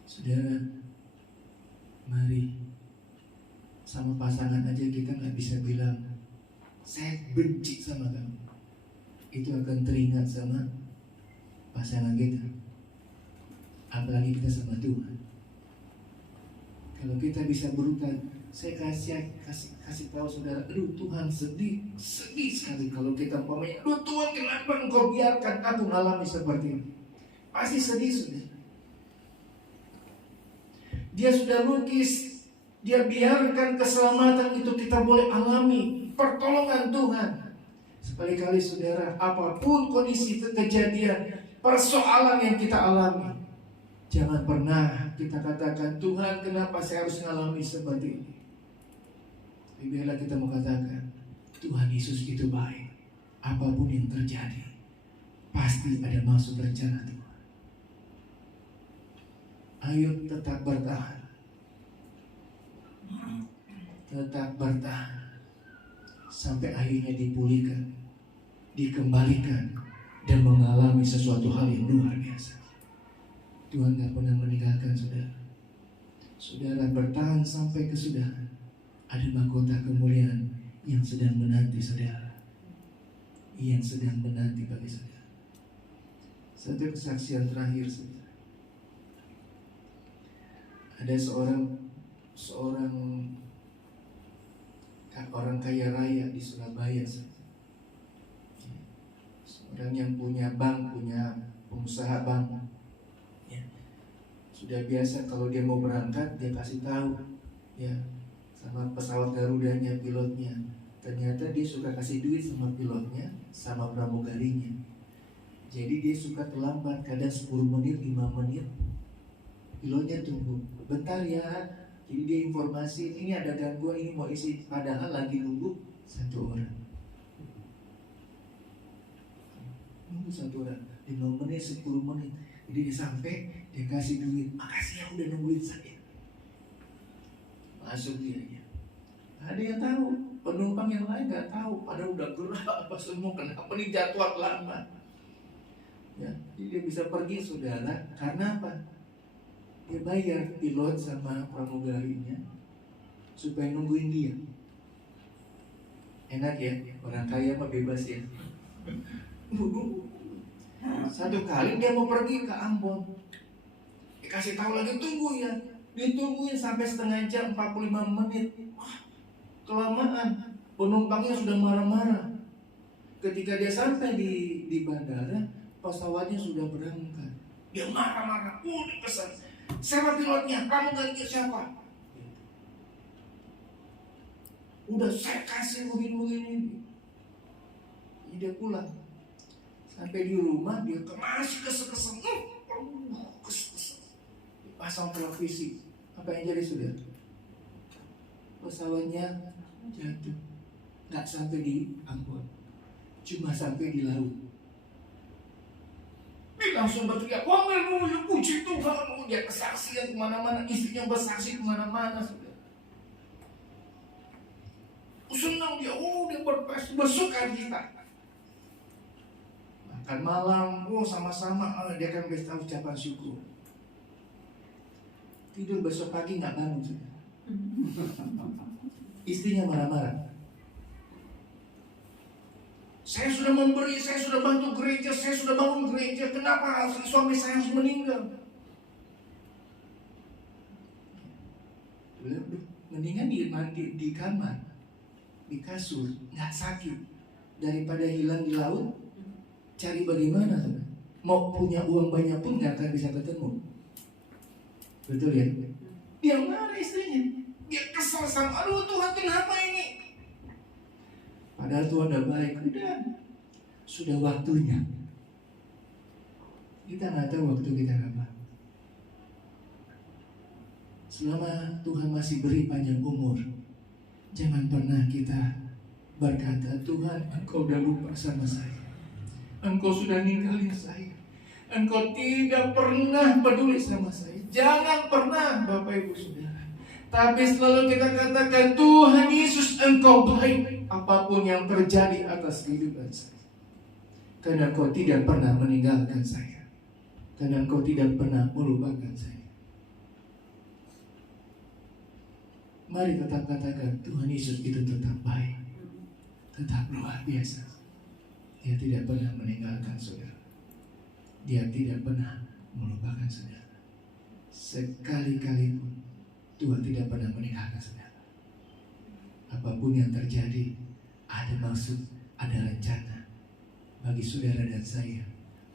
Saudara, mari sama pasangan aja kita nggak bisa bilang saya benci sama kamu. Itu akan teringat sama pasangan kita. Apalagi kita sama Tuhan. Kalau kita bisa berutang, saya kasih tahu saudara, aduh Tuhan sedih sekali sekali kalau kita umpamanya, "Duh Tuhan, kenapa Engkau biarkan aku mengalami seperti ini?" Pasti sedih sudah. Dia sudah lukis, dia biarkan keselamatan itu kita boleh alami, pertolongan Tuhan. Sekali-kali saudara, apapun kondisi kejadian, persoalan yang kita alami, jangan pernah kita katakan, "Tuhan, kenapa saya harus mengalami seperti ini?" Biarlah kita mengatakan, Tuhan Yesus itu baik. Apapun yang terjadi, pasti ada maksud rencana Tuhan. Ayo tetap bertahan. Tetap bertahan. Sampai akhirnya dipulihkan, dikembalikan, dan mengalami sesuatu hal yang luar biasa. Tuhan gak pernah meninggalkan saudara. Saudara bertahan sampai kesudahan. Ada mahkota kemuliaan yang sedang menanti saudara. Yang sedang menanti bagi saudara. Satu kesaksian terakhir saudara. Ada orang kaya raya di Surabaya, seorang yang punya bank, punya pengusaha bank. Ya. Sudah biasa kalau dia mau berangkat, dia kasih tahu, ya, sama pesawat Garudanya, pilotnya. Ternyata dia suka kasih duit sama pilotnya, sama pramugarinya. Jadi dia suka terlambat, kadang 10 menit, 5 menit. Pilotnya tunggu, "Bentar ya." Jadi dia informasi, "Ini ada gangguan, ini mau isi." Padahal lagi nunggu 1 orang. Nunggu 1 orang, 5 menit, 10 menit. Jadi dia sampai, dia kasih duit. "Makasih ya udah nungguin saya." Masuk dia ya. Ada yang tahu, penumpang yang lain gak tahu. Padahal udah gerak apa semua, kenapa nih jadwal lama. Ya, jadi dia bisa pergi saudara, karena apa? Dia bayar pilot sama pramugarinya supaya nungguin dia. Enak ya, orang kaya mah bebas ya. Satu kali dia mau pergi ke Ambon, dikasih tahu lagi, "Tunggu ya." Ditungguin sampai setengah jam, 45 menit. Wah, kelamaan. Penumpangnya sudah marah-marah. Ketika dia sampai di bandara, pesawatnya sudah berangkat. Dia marah-marah. Dipesan, "Siapa pilotnya? Kamu ganti siapa?" Udah saya kasih begini-begini. Jadi dia pulang. Sampai di rumah dia masih kesel-kesel. Kesel-kesel. Pasang televisi. Apa yang jadi sudah? Pesawatnya jatuh. Gak sampai di Ambon, cuma sampai di laut. Dia langsung berteriak, "Wah, puji Tuhan." Dia kesaksian kemana-mana, istrinya bersaksi kemana-mana. Senang dia, dia bersukacita. Makan malam, sama-sama, dia kan pesta ucapan syukur. Tidur besok pagi nggak bangun sudah. Istrinya marah-marah. "Saya sudah memberi, saya sudah bantu gereja, saya sudah bangun gereja. Kenapa suami saya harus meninggal?" Mendingan dia mandi di kamar, di kasur, nggak sakit, daripada hilang di laut. Cari bagaimana? Mau punya uang banyak pun nggak akan bisa ketemu. Betul ya? Dia marah istrinya. Dia kesal sama, "Aduh Tuhan, kenapa ini?" Padahal Tuhan udah baik. Sudah waktunya. Kita nggak tahu waktu kita kapan. Selama Tuhan masih beri panjang umur, jangan pernah kita berkata, "Tuhan, Engkau udah lupa sama saya. Engkau sudah ninggalin saya. Engkau tidak pernah peduli sama saya." Jangan pernah Bapak Ibu Saudara. Tapi selalu kita katakan, "Tuhan Yesus, Engkau baik." Apapun yang terjadi atas kehidupan saya, karena Engkau tidak pernah meninggalkan saya, karena Engkau tidak pernah melupakan saya. Mari tetap katakan, Tuhan Yesus itu tetap baik, tetap luar biasa. Dia tidak pernah meninggalkan saudara. Dia tidak pernah melupakan saudara. Sekali-kali pun Tuhan tidak pernah meninggalkan saudara. Apapun yang terjadi, ada maksud ada rencana bagi saudara dan saya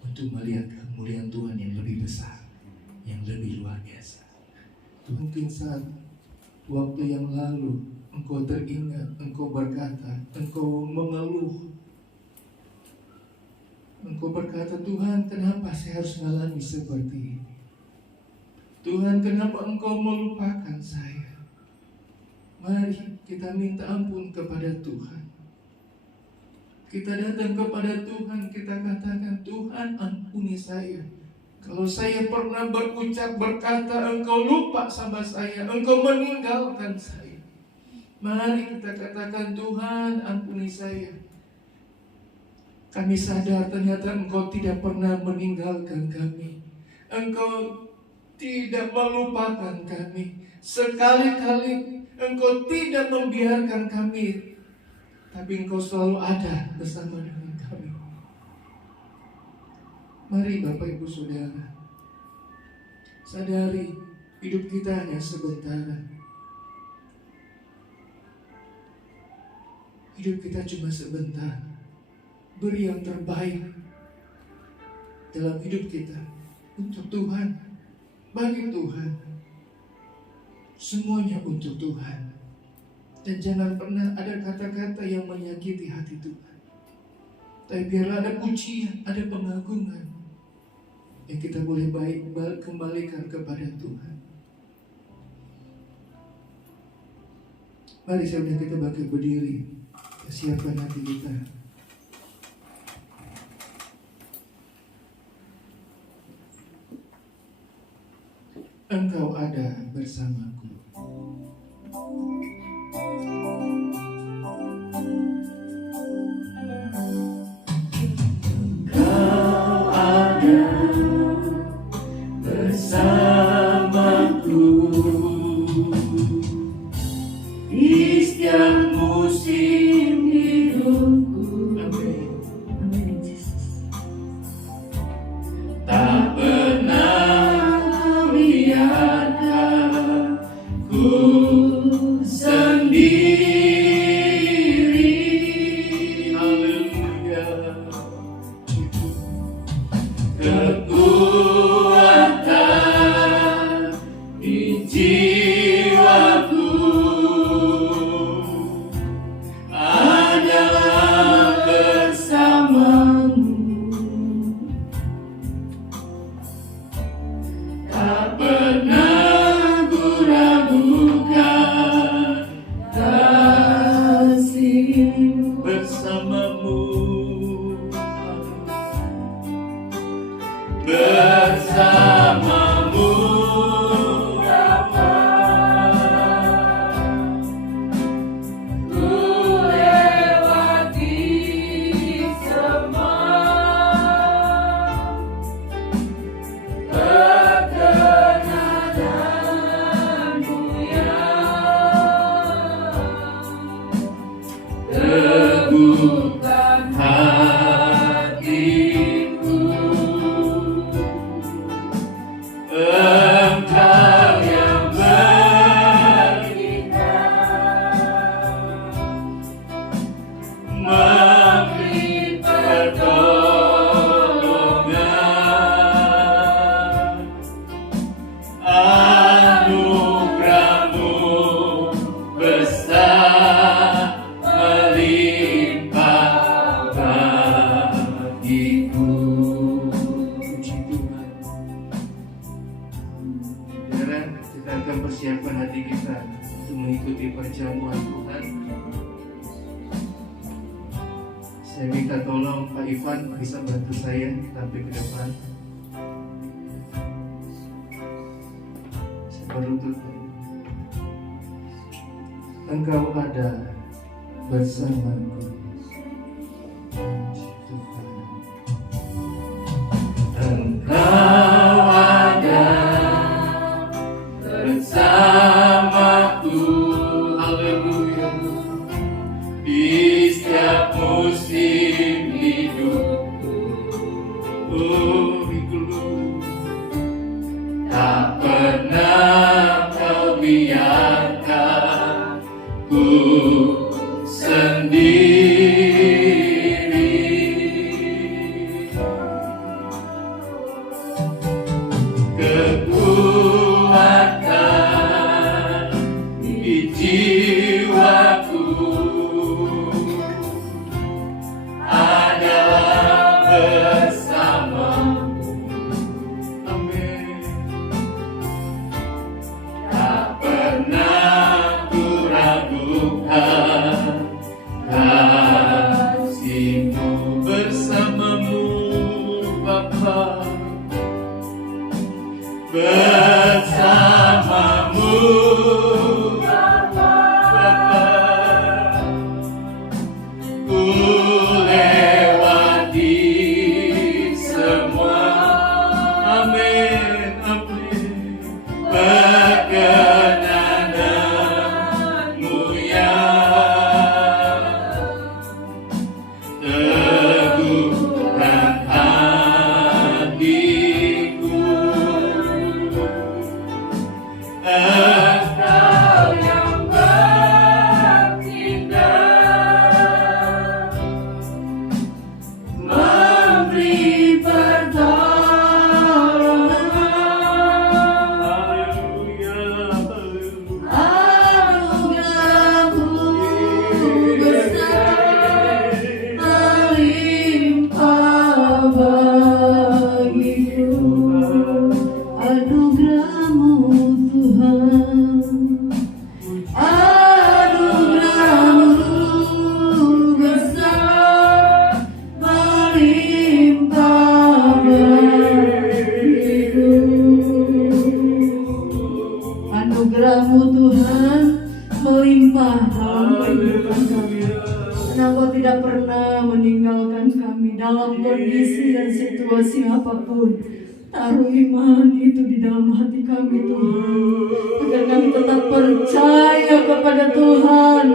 untuk melihat kemuliaan Tuhan yang lebih besar, yang lebih luar biasa. Mungkin saat waktu yang lalu engkau teringat, engkau berkata, engkau mengeluh, engkau berkata, Tuhan, kenapa saya harus mengalami seperti ini? Tuhan, kenapa engkau melupakan saya? Mari kita minta ampun kepada Tuhan. Kita datang kepada Tuhan, kita katakan, Tuhan, ampuni saya. Kalau saya pernah berucap, berkata, engkau lupa sama saya, engkau meninggalkan saya. Mari kita katakan, Tuhan, ampuni saya. Kami sadar ternyata engkau tidak pernah meninggalkan kami. Engkau tidak melupakan kami. Sekali-kali engkau tidak membiarkan kami, tapi engkau selalu ada bersama dengan kami. Mari Bapak Ibu Saudara, sadari hidup kita hanya sebentar. Hidup kita cuma sebentar. Beri yang terbaik dalam hidup kita untuk Tuhan, bagi Tuhan. Semuanya untuk Tuhan. Dan jangan pernah ada kata-kata yang menyakiti hati Tuhan. Tapi biarlah ada pujian, ada pengagungan yang kita boleh baik kembalikan kepada Tuhan. Mari saudara kita bangkit berdiri, siapkan hati kita. Engkau ada bersamaku. Engkau ada bersamaku di setiap musim hidupku. Amin. Amin, Yesus. Tak pernah biarkan ku sendiri. Haleluya. Kekuatan di jiwaku adalah bersamamu. Tak pernah ku ragukan kasih bersamamu. Bersamamu Bapa, ku lewati semua perkenananmu yang teguhkan hatiku. Engkau yang berikan, memberi pertolongan, anugerah-Mu besar melimpah bagiku. Puji Tuhan. Saudara, kita akan persiapkan hati kita untuk mengikuti perjamuan Tuhan. Saya minta tolong Pak Ivan bisa bantu saya sampai ke depan. Saya berlutut. Engkau ada bersamaku. Puji Tuhan. Engkau ada bersamaku. Haleluya. Di setiap musim hidupku. Oh, ikut. Tak pernah Kau biarkan ku sendiri. teguhkan hatiku. Engkau yang bertindak, memberi pertolongan. Anugerah-Mu besar melimpah bagiku. Anugerah-Mu Tuhan, anugerah-Mu besar melimpah bagiku. Anugerah-Mu Tuhan melimpah dalam kehidupan kami. Karena Engkau tidak pernah meninggalkan kami dalam kondisi dan situasi apapun. Taruh iman itu di dalam hati kami Tuhan, agar kami tetap percaya kepada Tuhan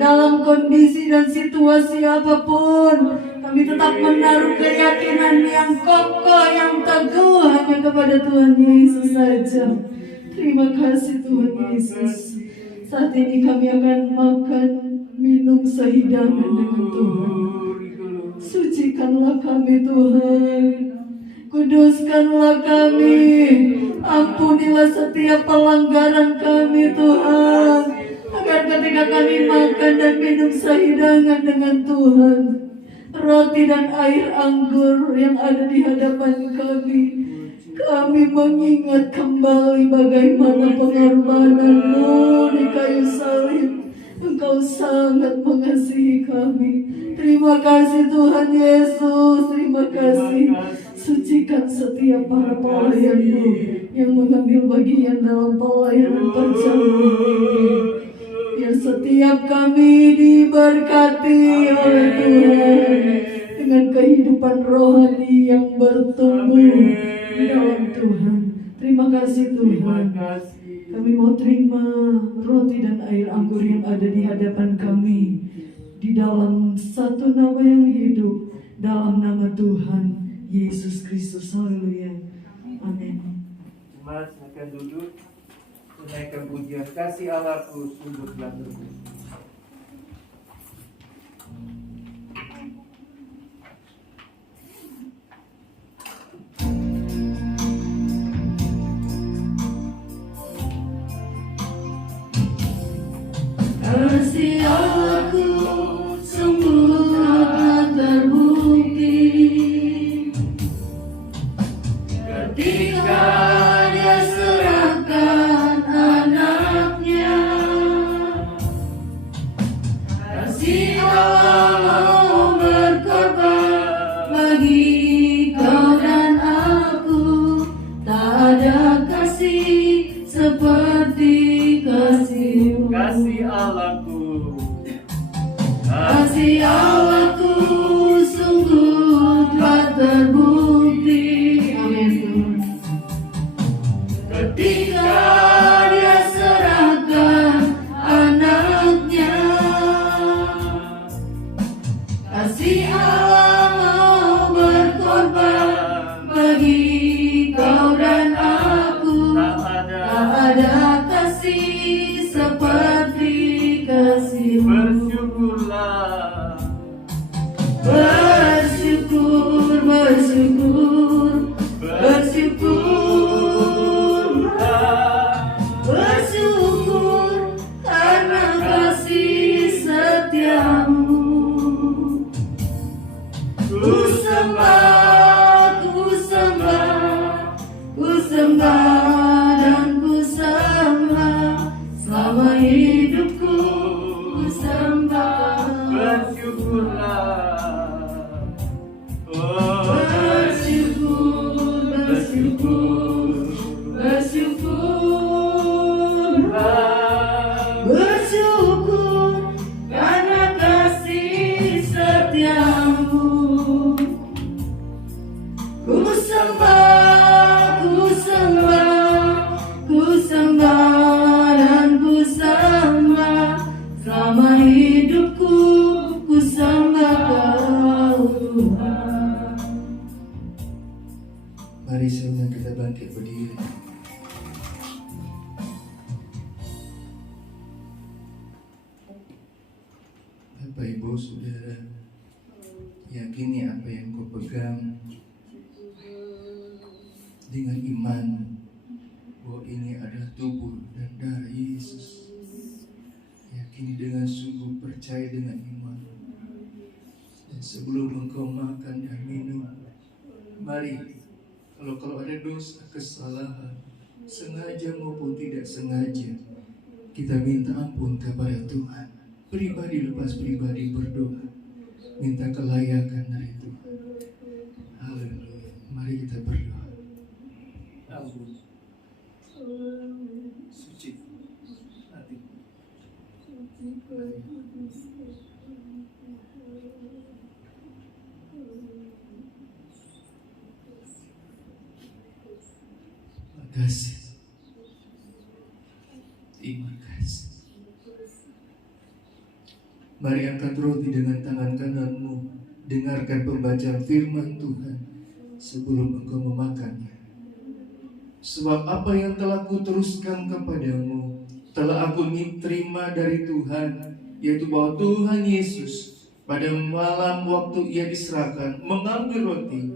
dalam kondisi dan situasi apapun. Kami tetap menaruh keyakinan yang kokoh, yang teguh hanya kepada Tuhan Yesus saja. Terima kasih Tuhan Yesus. Saat ini kami akan makan, minum sehidangan dengan Tuhan. Sucikanlah kami Tuhan, kuduskanlah kami, ampunilah setiap pelanggaran kami Tuhan, agar ketika kami makan dan minum sehidangan dengan Tuhan, roti dan air anggur yang ada di hadapan kami mengingat kembali bagaimana pengorbanan-Mu di kayu salib. Engkau sangat mengasihi kami. Terima kasih Tuhan Yesus, terima kasih. Sucikan setiap para pelayan-Mu yang mengambil bagian dalam pelayanan perjamuan ini. Biar setiap kami diberkati oleh Tuhan dengan kehidupan rohani yang bertumbuh di dalam Tuhan. Terima kasih Tuhan. Kami mau terima roti dan air anggur yang ada di hadapan kami di dalam satu nama yang hidup, dalam nama Tuhan Yesus Kristus. Haleluya. Amin. Jemaat silakan duduk. Menaikkan pujian kasih Allahku sungguh telah terbukti. Kasih Allahku sungguh telah terbukti ketika Dia serahkan anaknya. Kasih Allah mau berkorban bagi kau dan aku. Tak ada kasih seperti kasih-Mu. Kasih Allahku, Kasih Allahku sungguh telah terbukti. Amin. Ketika Dia serahkan anaknya. Kasih Allah mau berkorban bagi kau dan aku. Tak ada kasih seperti kasih-Mu. bersyukurlah. Bersyukur, bersyukur, bersyukurlah, bersyukur karena kasih setia-Mu. Ku sembah, ku sembah, ku sembah dan ku sembah selama hidupku. Ku sembah. Bersyukurlah. Oh, Bersyukur, bersyukur, bersyukurlah, bersyukur karena kasih setia-Mu. Ku sembah, ku sembah, ku sembah dan ku sembah selama hidupku. Ku sembah Kau. bangkit berdiri. Bapak, Ibu, Saudara, yakini apa yang kau pegang dengan iman bahwa ini adalah tubuh dan darah Yesus. Yakini dengan sungguh, percaya dengan iman. Dan sebelum engkau makan dan minum, mari, kalau ada dosa, kesalahan, sengaja maupun tidak sengaja, kita minta ampun kepada Tuhan. Pribadi lepas pribadi berdoa, minta kelayakan dari Tuhan. Haleluya. Mari kita berdoa. Ampun, suci hati. Terima kasih. Terima kasih. Mari angkat roti dengan tangan kananmu. Dengarkan pembacaan firman Tuhan sebelum engkau memakannya. Sebab apa yang telah kuteruskan kepadamu telah aku terima dari Tuhan, yaitu bahwa Tuhan Yesus pada malam waktu ia diserahkan mengambil roti,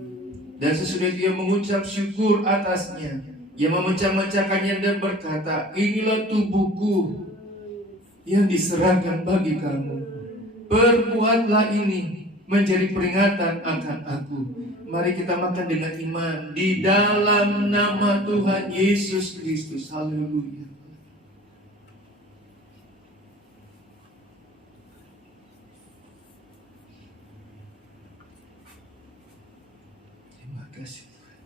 dan sesudah dia mengucap syukur atasnya, ia memecah-mecahkannya dan berkata, inilah tubuhku yang diserahkan bagi kamu. Perbuatlah ini menjadi peringatan akan aku. Mari kita makan dengan iman di dalam nama Tuhan Yesus Kristus. Haleluya. Terima kasih Tuhan.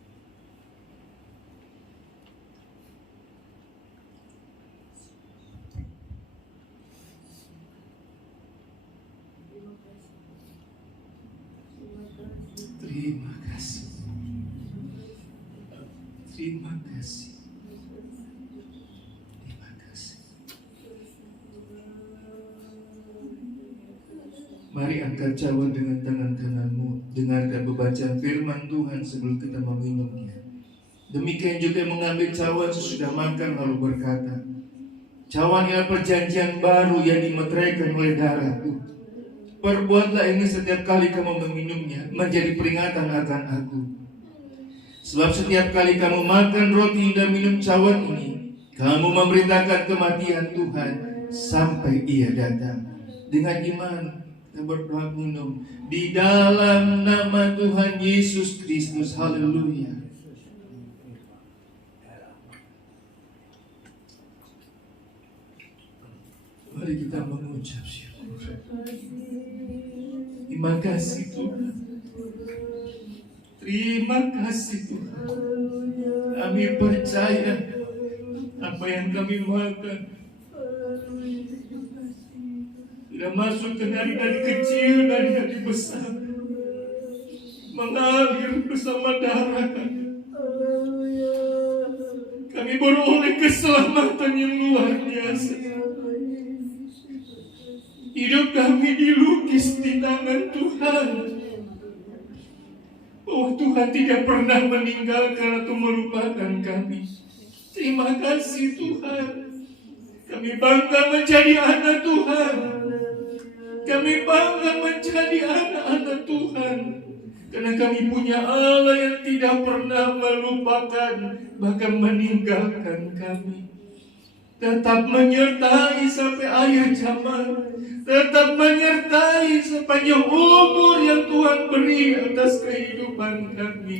Terima kasih. Terima kasih. Terima kasih. Mari angkat cawan dengan tangan kananmu. Dengarkan pembacaan firman Tuhan sebelum kita meminumnya. Demikian juga mengambil cawan sesudah makan lalu berkata, cawan ialah perjanjian baru yang dimeteraikan oleh darahku. Perbuatlah ini setiap kali kamu meminumnya menjadi peringatan akan aku. Sebab setiap kali kamu makan roti dan minum cawan ini, kamu memberitakan kematian Tuhan sampai ia datang. Dengan iman kita berdoa minum di dalam nama Tuhan Yesus Kristus. Haleluya. Mari kita mengucap syukur. Terima kasih Tuhan. Terima kasih Tuhan. Kami percaya apa yang kami makan sudah masuk ke dari kecil dan dari besar, mengalir bersama darah kami. Kami beroleh keselamatan yang luar biasa. Hidup kami dilukis di tangan Tuhan. Oh, Tuhan tidak pernah meninggalkan atau melupakan kami. Terima kasih Tuhan. Kami bangga menjadi anak Tuhan. Kami bangga menjadi anak-anak Tuhan. Karena kami punya Allah yang tidak pernah melupakan, bahkan meninggalkan kami. Tetap menyertai sampai akhir zaman. Tetap menyertai sepanjang umur yang Tuhan beri atas kehidupan kami.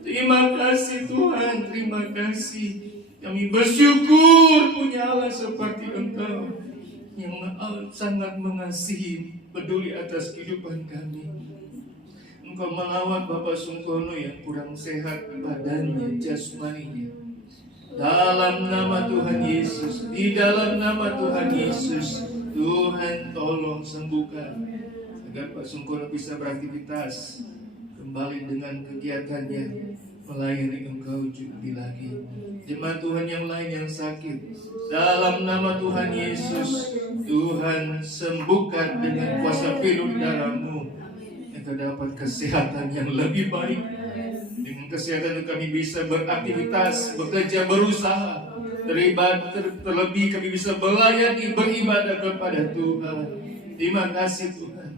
Terima kasih Tuhan, terima kasih. Kami bersyukur punya Allah seperti Engkau yang sangat mengasihi, peduli atas kehidupan kami. Engkau melawat Bapak Sungkono yang kurang sehat badannya, jasmaninya. Dalam nama Tuhan Yesus, di dalam nama Tuhan Yesus, Tuhan tolong sembuhkan agar Pak Sungkono bisa beraktivitas kembali dengan kegiatannya, melayani Engkau lebih lagi. Jemaat Tuhan yang lain yang sakit, dalam nama Tuhan Yesus, Tuhan sembuhkan dengan kuasa pilur darah-Mu, agar dapat kesehatan yang lebih baik dengan kesehatan untuk kami bisa beraktivitas, bekerja, berusaha, terlebih kami bisa melayani, beribadah kepada Tuhan. Terima kasih Tuhan.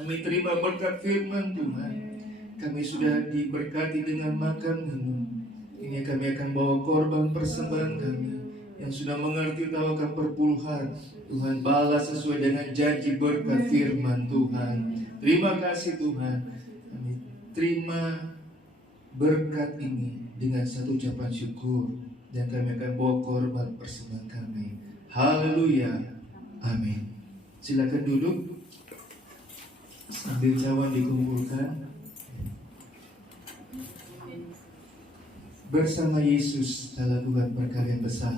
Kami terima berkat firman Tuhan. Kami sudah diberkati dengan makan minum. Ini kami akan bawa korban persembahan kami yang sudah mengerti tahu akan perpuluhan. Tuhan balas sesuai dengan janji berkat firman Tuhan. Terima kasih Tuhan. Kami terima berkat ini dengan satu ucapan syukur, dan kami akan bawa korban persembahan kami. Haleluya. Amin. Silakan duduk. Sambil cawan dikumpulkan. Bersama Yesus telah lakukan perkara yang besar.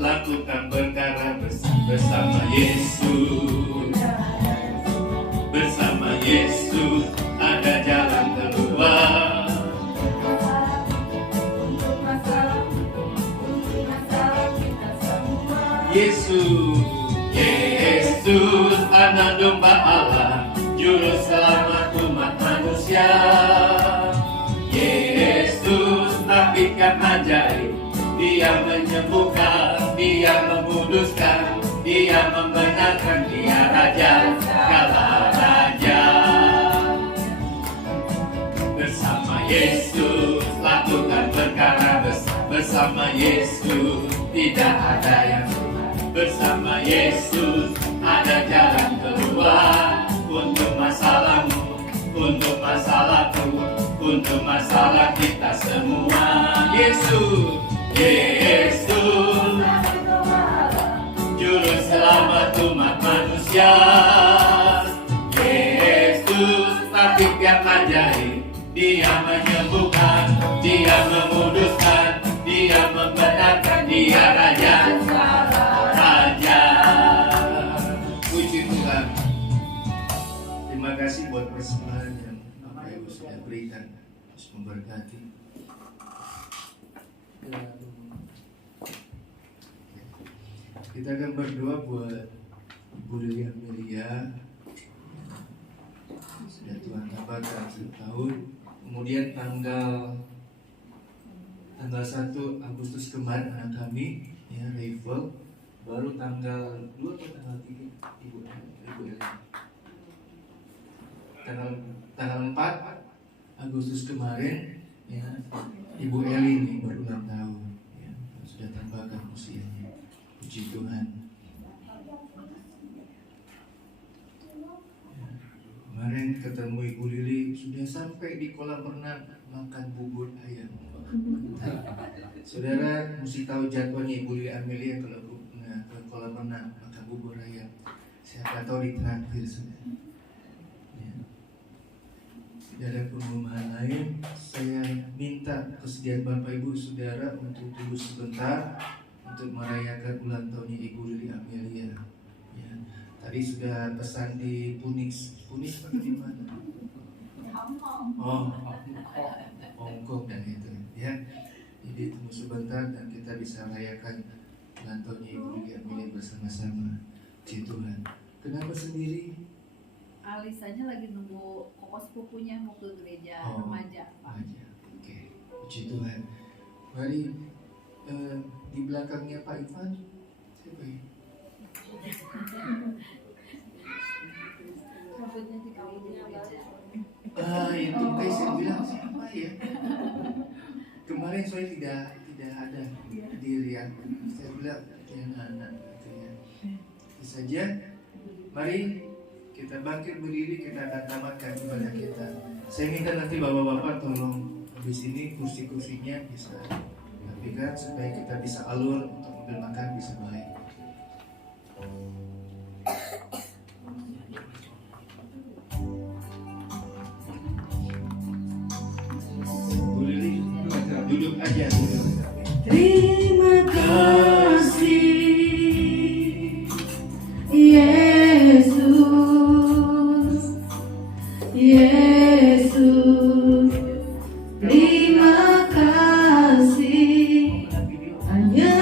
Lakukan perkara besar bersama Yesus. Bersama Yesus ada jalan keluar. Yesus, anak domba Allah, juru selamat umat manusia. Yesus, nafikan ajaib, Dia menyembuhkan, Dia menguduskan, Dia membenarkan, Dia Raja segala raja. Bersama Yesus lakukan perkara besar. Bersama Yesus tidak ada yang bersama Yesus ada jalan keluar untuk masalahmu, untuk masalahku, untuk masalah kita semua. Yesus, Yesus, juru selamat umat manusia. Yesus, tabib yang ajaib, Dia menyembuhkan, Dia menguduskan, Dia membenarkan, Dia Raja. Terima kasih buat persembahan yang Bapak Ibu sudah berikan, terus memberkati. Kita akan berdoa buat Ibu Lili Amelia, sudah Tuhan tambahkan 1 tahun. Kemudian tanggal 1 Agustus kemarin anak kami ya Rival, baru tanggal 2 atau tanggal 3 Ibu Eli. Tanggal 4 Agustus kemarin ya Ibu Eli ini baru 6 tahun ya, sudah tambahkan usianya. Puji Tuhan. Ya, kemarin ketemu Ibu Lili sudah sampai di kolam renang makan bubur ayam. Saudara mesti tahu jadwalnya Ibu Lili Amelia kalau ke kolam renang makan bubur ayam. Siapa tahu ditraktir saudara. Tidak ada pengumuman lain. Saya minta kesediaan Bapak Ibu Saudara untuk tunggu sebentar untuk merayakan ulang tahunnya Ibu Lili Amelia. Ya, tadi sudah pesan di Punix atau di mana? Hongkong dan itu. Ya, jadi tunggu sebentar dan kita bisa rayakan ulang tahunnya Ibu Lili Amelia bersama-sama. Puji Tuhan. Kenapa sendiri? Alisanya lagi nunggu koko sepupunya mau ke gereja remaja. Oke. Puji Tuhan. Mari di belakangnya Pak Ivan. Siapa ya? Rambutnya dikawin di gereja. Itu kayak saya bilang siapa ya? Kemarin saya tidak ada diri yang saya bilang anak-anak gitu ya. Itu saja. Mari kita bangkit berdiri, kita akan tamatkan ibadah kita. Saya minta nanti bapak-bapak tolong habis ini kursi-kursinya bisa rapikan supaya kita bisa alur untuk mobil makan bisa baik. Bu Lili, duduk aja dulu. Terima kasih Yesus, Yesus, terima kasih hanya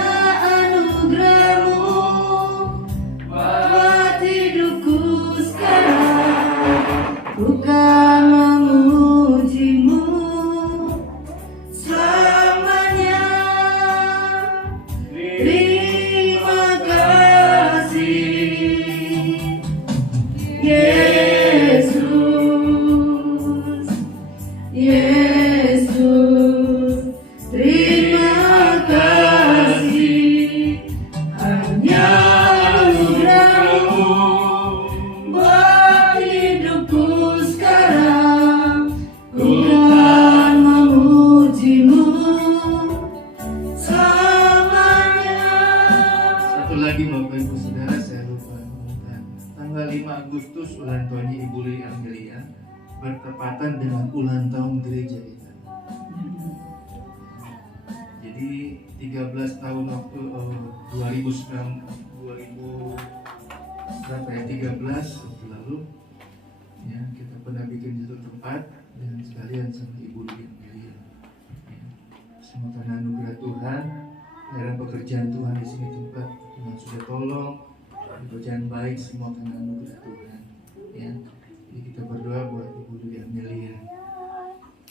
Agustus ulang tahunnya Ibu Lili Amelia bertepatan dengan ulang tahun gereja kita. Jadi 13 tahun waktu 2000 berapa ya, 13 waktu lalu ya, kita pernah bikin satu tempat dengan sekalian sama Ibu Lili Amelia ya. Semua karena anugerah Tuhan dalam pekerjaan Tuhan di sini tempat Tuhan sudah tolong, pekerjaan baik semua karena anugerah Tuhan ya. Jadi kita berdoa buat Ibu Lili Amelia.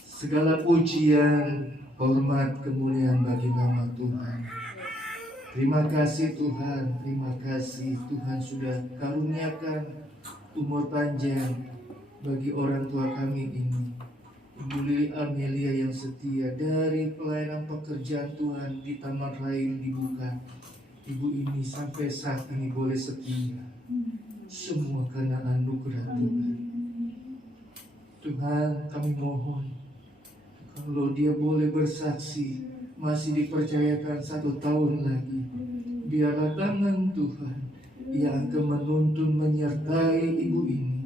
Segala pujian, hormat, kemuliaan bagi nama Tuhan. Terima kasih Tuhan, terima kasih Tuhan sudah karuniakan umur panjang bagi orang tua kami ini. Ibu Lili Amelia yang setia dari pelayanan pekerjaan Tuhan di taman lain dibuka. Ibu ini sampai saat ini boleh setia. Semua karena anugerah Tuhan. Tuhan, kami mohon kalau dia boleh bersaksi masih dipercayakan 1 tahun lagi, biarlah tangan Tuhan yang akan menuntun menyertai ibu ini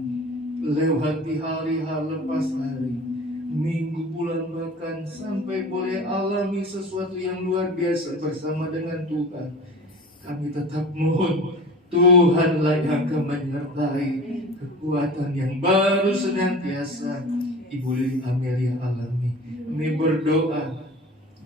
lewati hari-hari lepas hari, minggu, bulan, bahkan sampai boleh alami sesuatu yang luar biasa bersama dengan Tuhan. Kami tetap mohon Tuhanlah yang akan menyertai kekuatan yang baru senantiasa Ibu Lili Amelia alami. Kami berdoa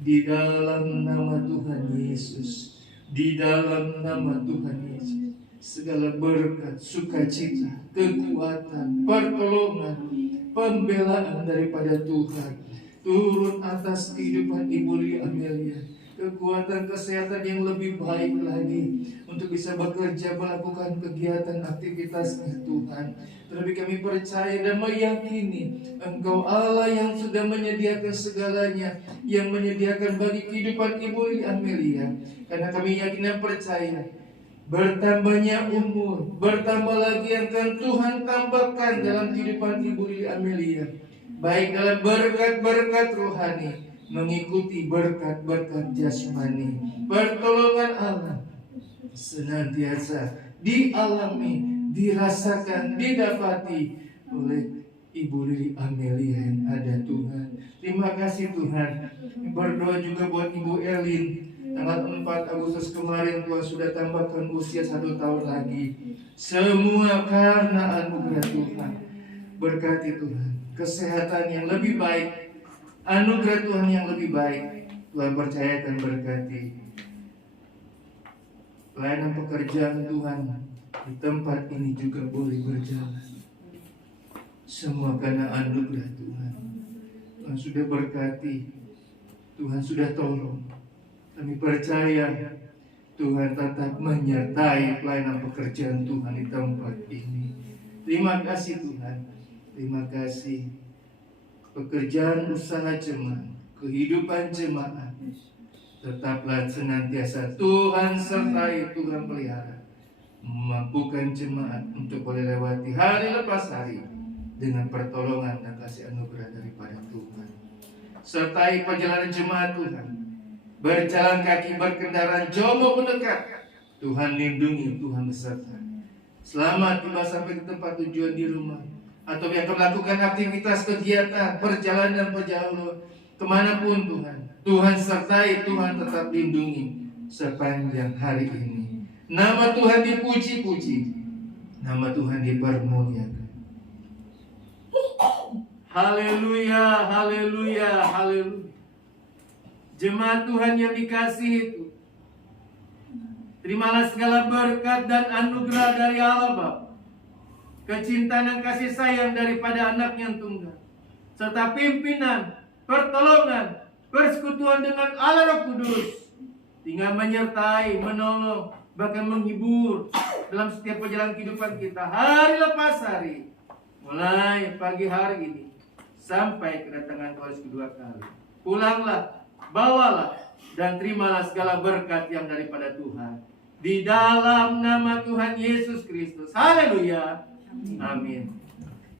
di dalam nama Tuhan Yesus, di dalam nama Tuhan Yesus, segala berkat, sukacita, kekuatan, pertolongan, pembelaan daripada Tuhan turun atas kehidupan Ibu Lili Amelia. Kekuatan kesehatan yang lebih baik lagi untuk bisa bekerja, melakukan kegiatan aktivitasnya Tuhan. Tetapi kami percaya dan meyakini Engkau Allah yang sudah menyediakan segalanya, yang menyediakan bagi kehidupan Ibu Lili Amelia. Karena kami yakin dan percaya bertambahnya umur, bertambah lagi yang akan Tuhan tambahkan dalam kehidupan Ibu Lili Amelia, baik dalam berkat-berkat rohani, mengikuti berkat-berkat jasmani. Pertolongan Allah senantiasa dialami, dirasakan, didapati oleh Ibu Lili Amelia yang ada Tuhan. Terima kasih Tuhan. Berdoa juga buat Ibu Elin. Tanggal 4 Agustus kemarin Tuhan sudah tambahkan usia 1 tahun lagi. Semua karena anugerah Tuhan. Berkati Tuhan kesehatan yang lebih baik, anugerah Tuhan yang lebih baik. Tuhan percayakan berkati pelayanan pekerjaan Tuhan di tempat ini juga boleh berjalan. Semua karena anugerah Tuhan. Tuhan sudah berkati, Tuhan sudah tolong. Kami percaya Tuhan tetap menyertai pelayanan pekerjaan Tuhan di tempat ini. Terima kasih Tuhan. Terima kasih. Pekerjaan usaha jemaat, kehidupan jemaat, tetaplah senantiasa Tuhan sertai, Tuhan pelihara, memampukan jemaat untuk boleh lewati hari lepas hari dengan pertolongan dan kasih anugerah daripada Tuhan. Sertai perjalanan jemaat Tuhan, berjalan kaki, berkendaraan jauh maupun dekat, Tuhan lindungi, Tuhan beserta. Selamat tiba sampai ke tempat tujuan di rumah, atau yang akan melakukan aktivitas kegiatan perjalanan kemanapun Tuhan. Tuhan sertai, Tuhan tetap lindungi sepanjang hari ini. Nama Tuhan dipuji-puji, nama Tuhan dipermuliakan. Haleluya, haleluya, haleluya. Jemaat Tuhan yang dikasihi itu, terimalah segala berkat dan anugerah dari Allah Bapa, kecintaan dan kasih sayang daripada anak yang tunggal, serta pimpinan, pertolongan, persekutuan dengan Allah Roh Kudus, tinggal menyertai, menolong, bahkan menghibur dalam setiap perjalanan kehidupan kita hari lepas hari, mulai pagi hari ini sampai kedatangan Tuhan kedua kali. Pulanglah, bawalah, dan terimalah segala berkat yang daripada Tuhan di dalam nama Tuhan Yesus Kristus. Haleluya. Amin.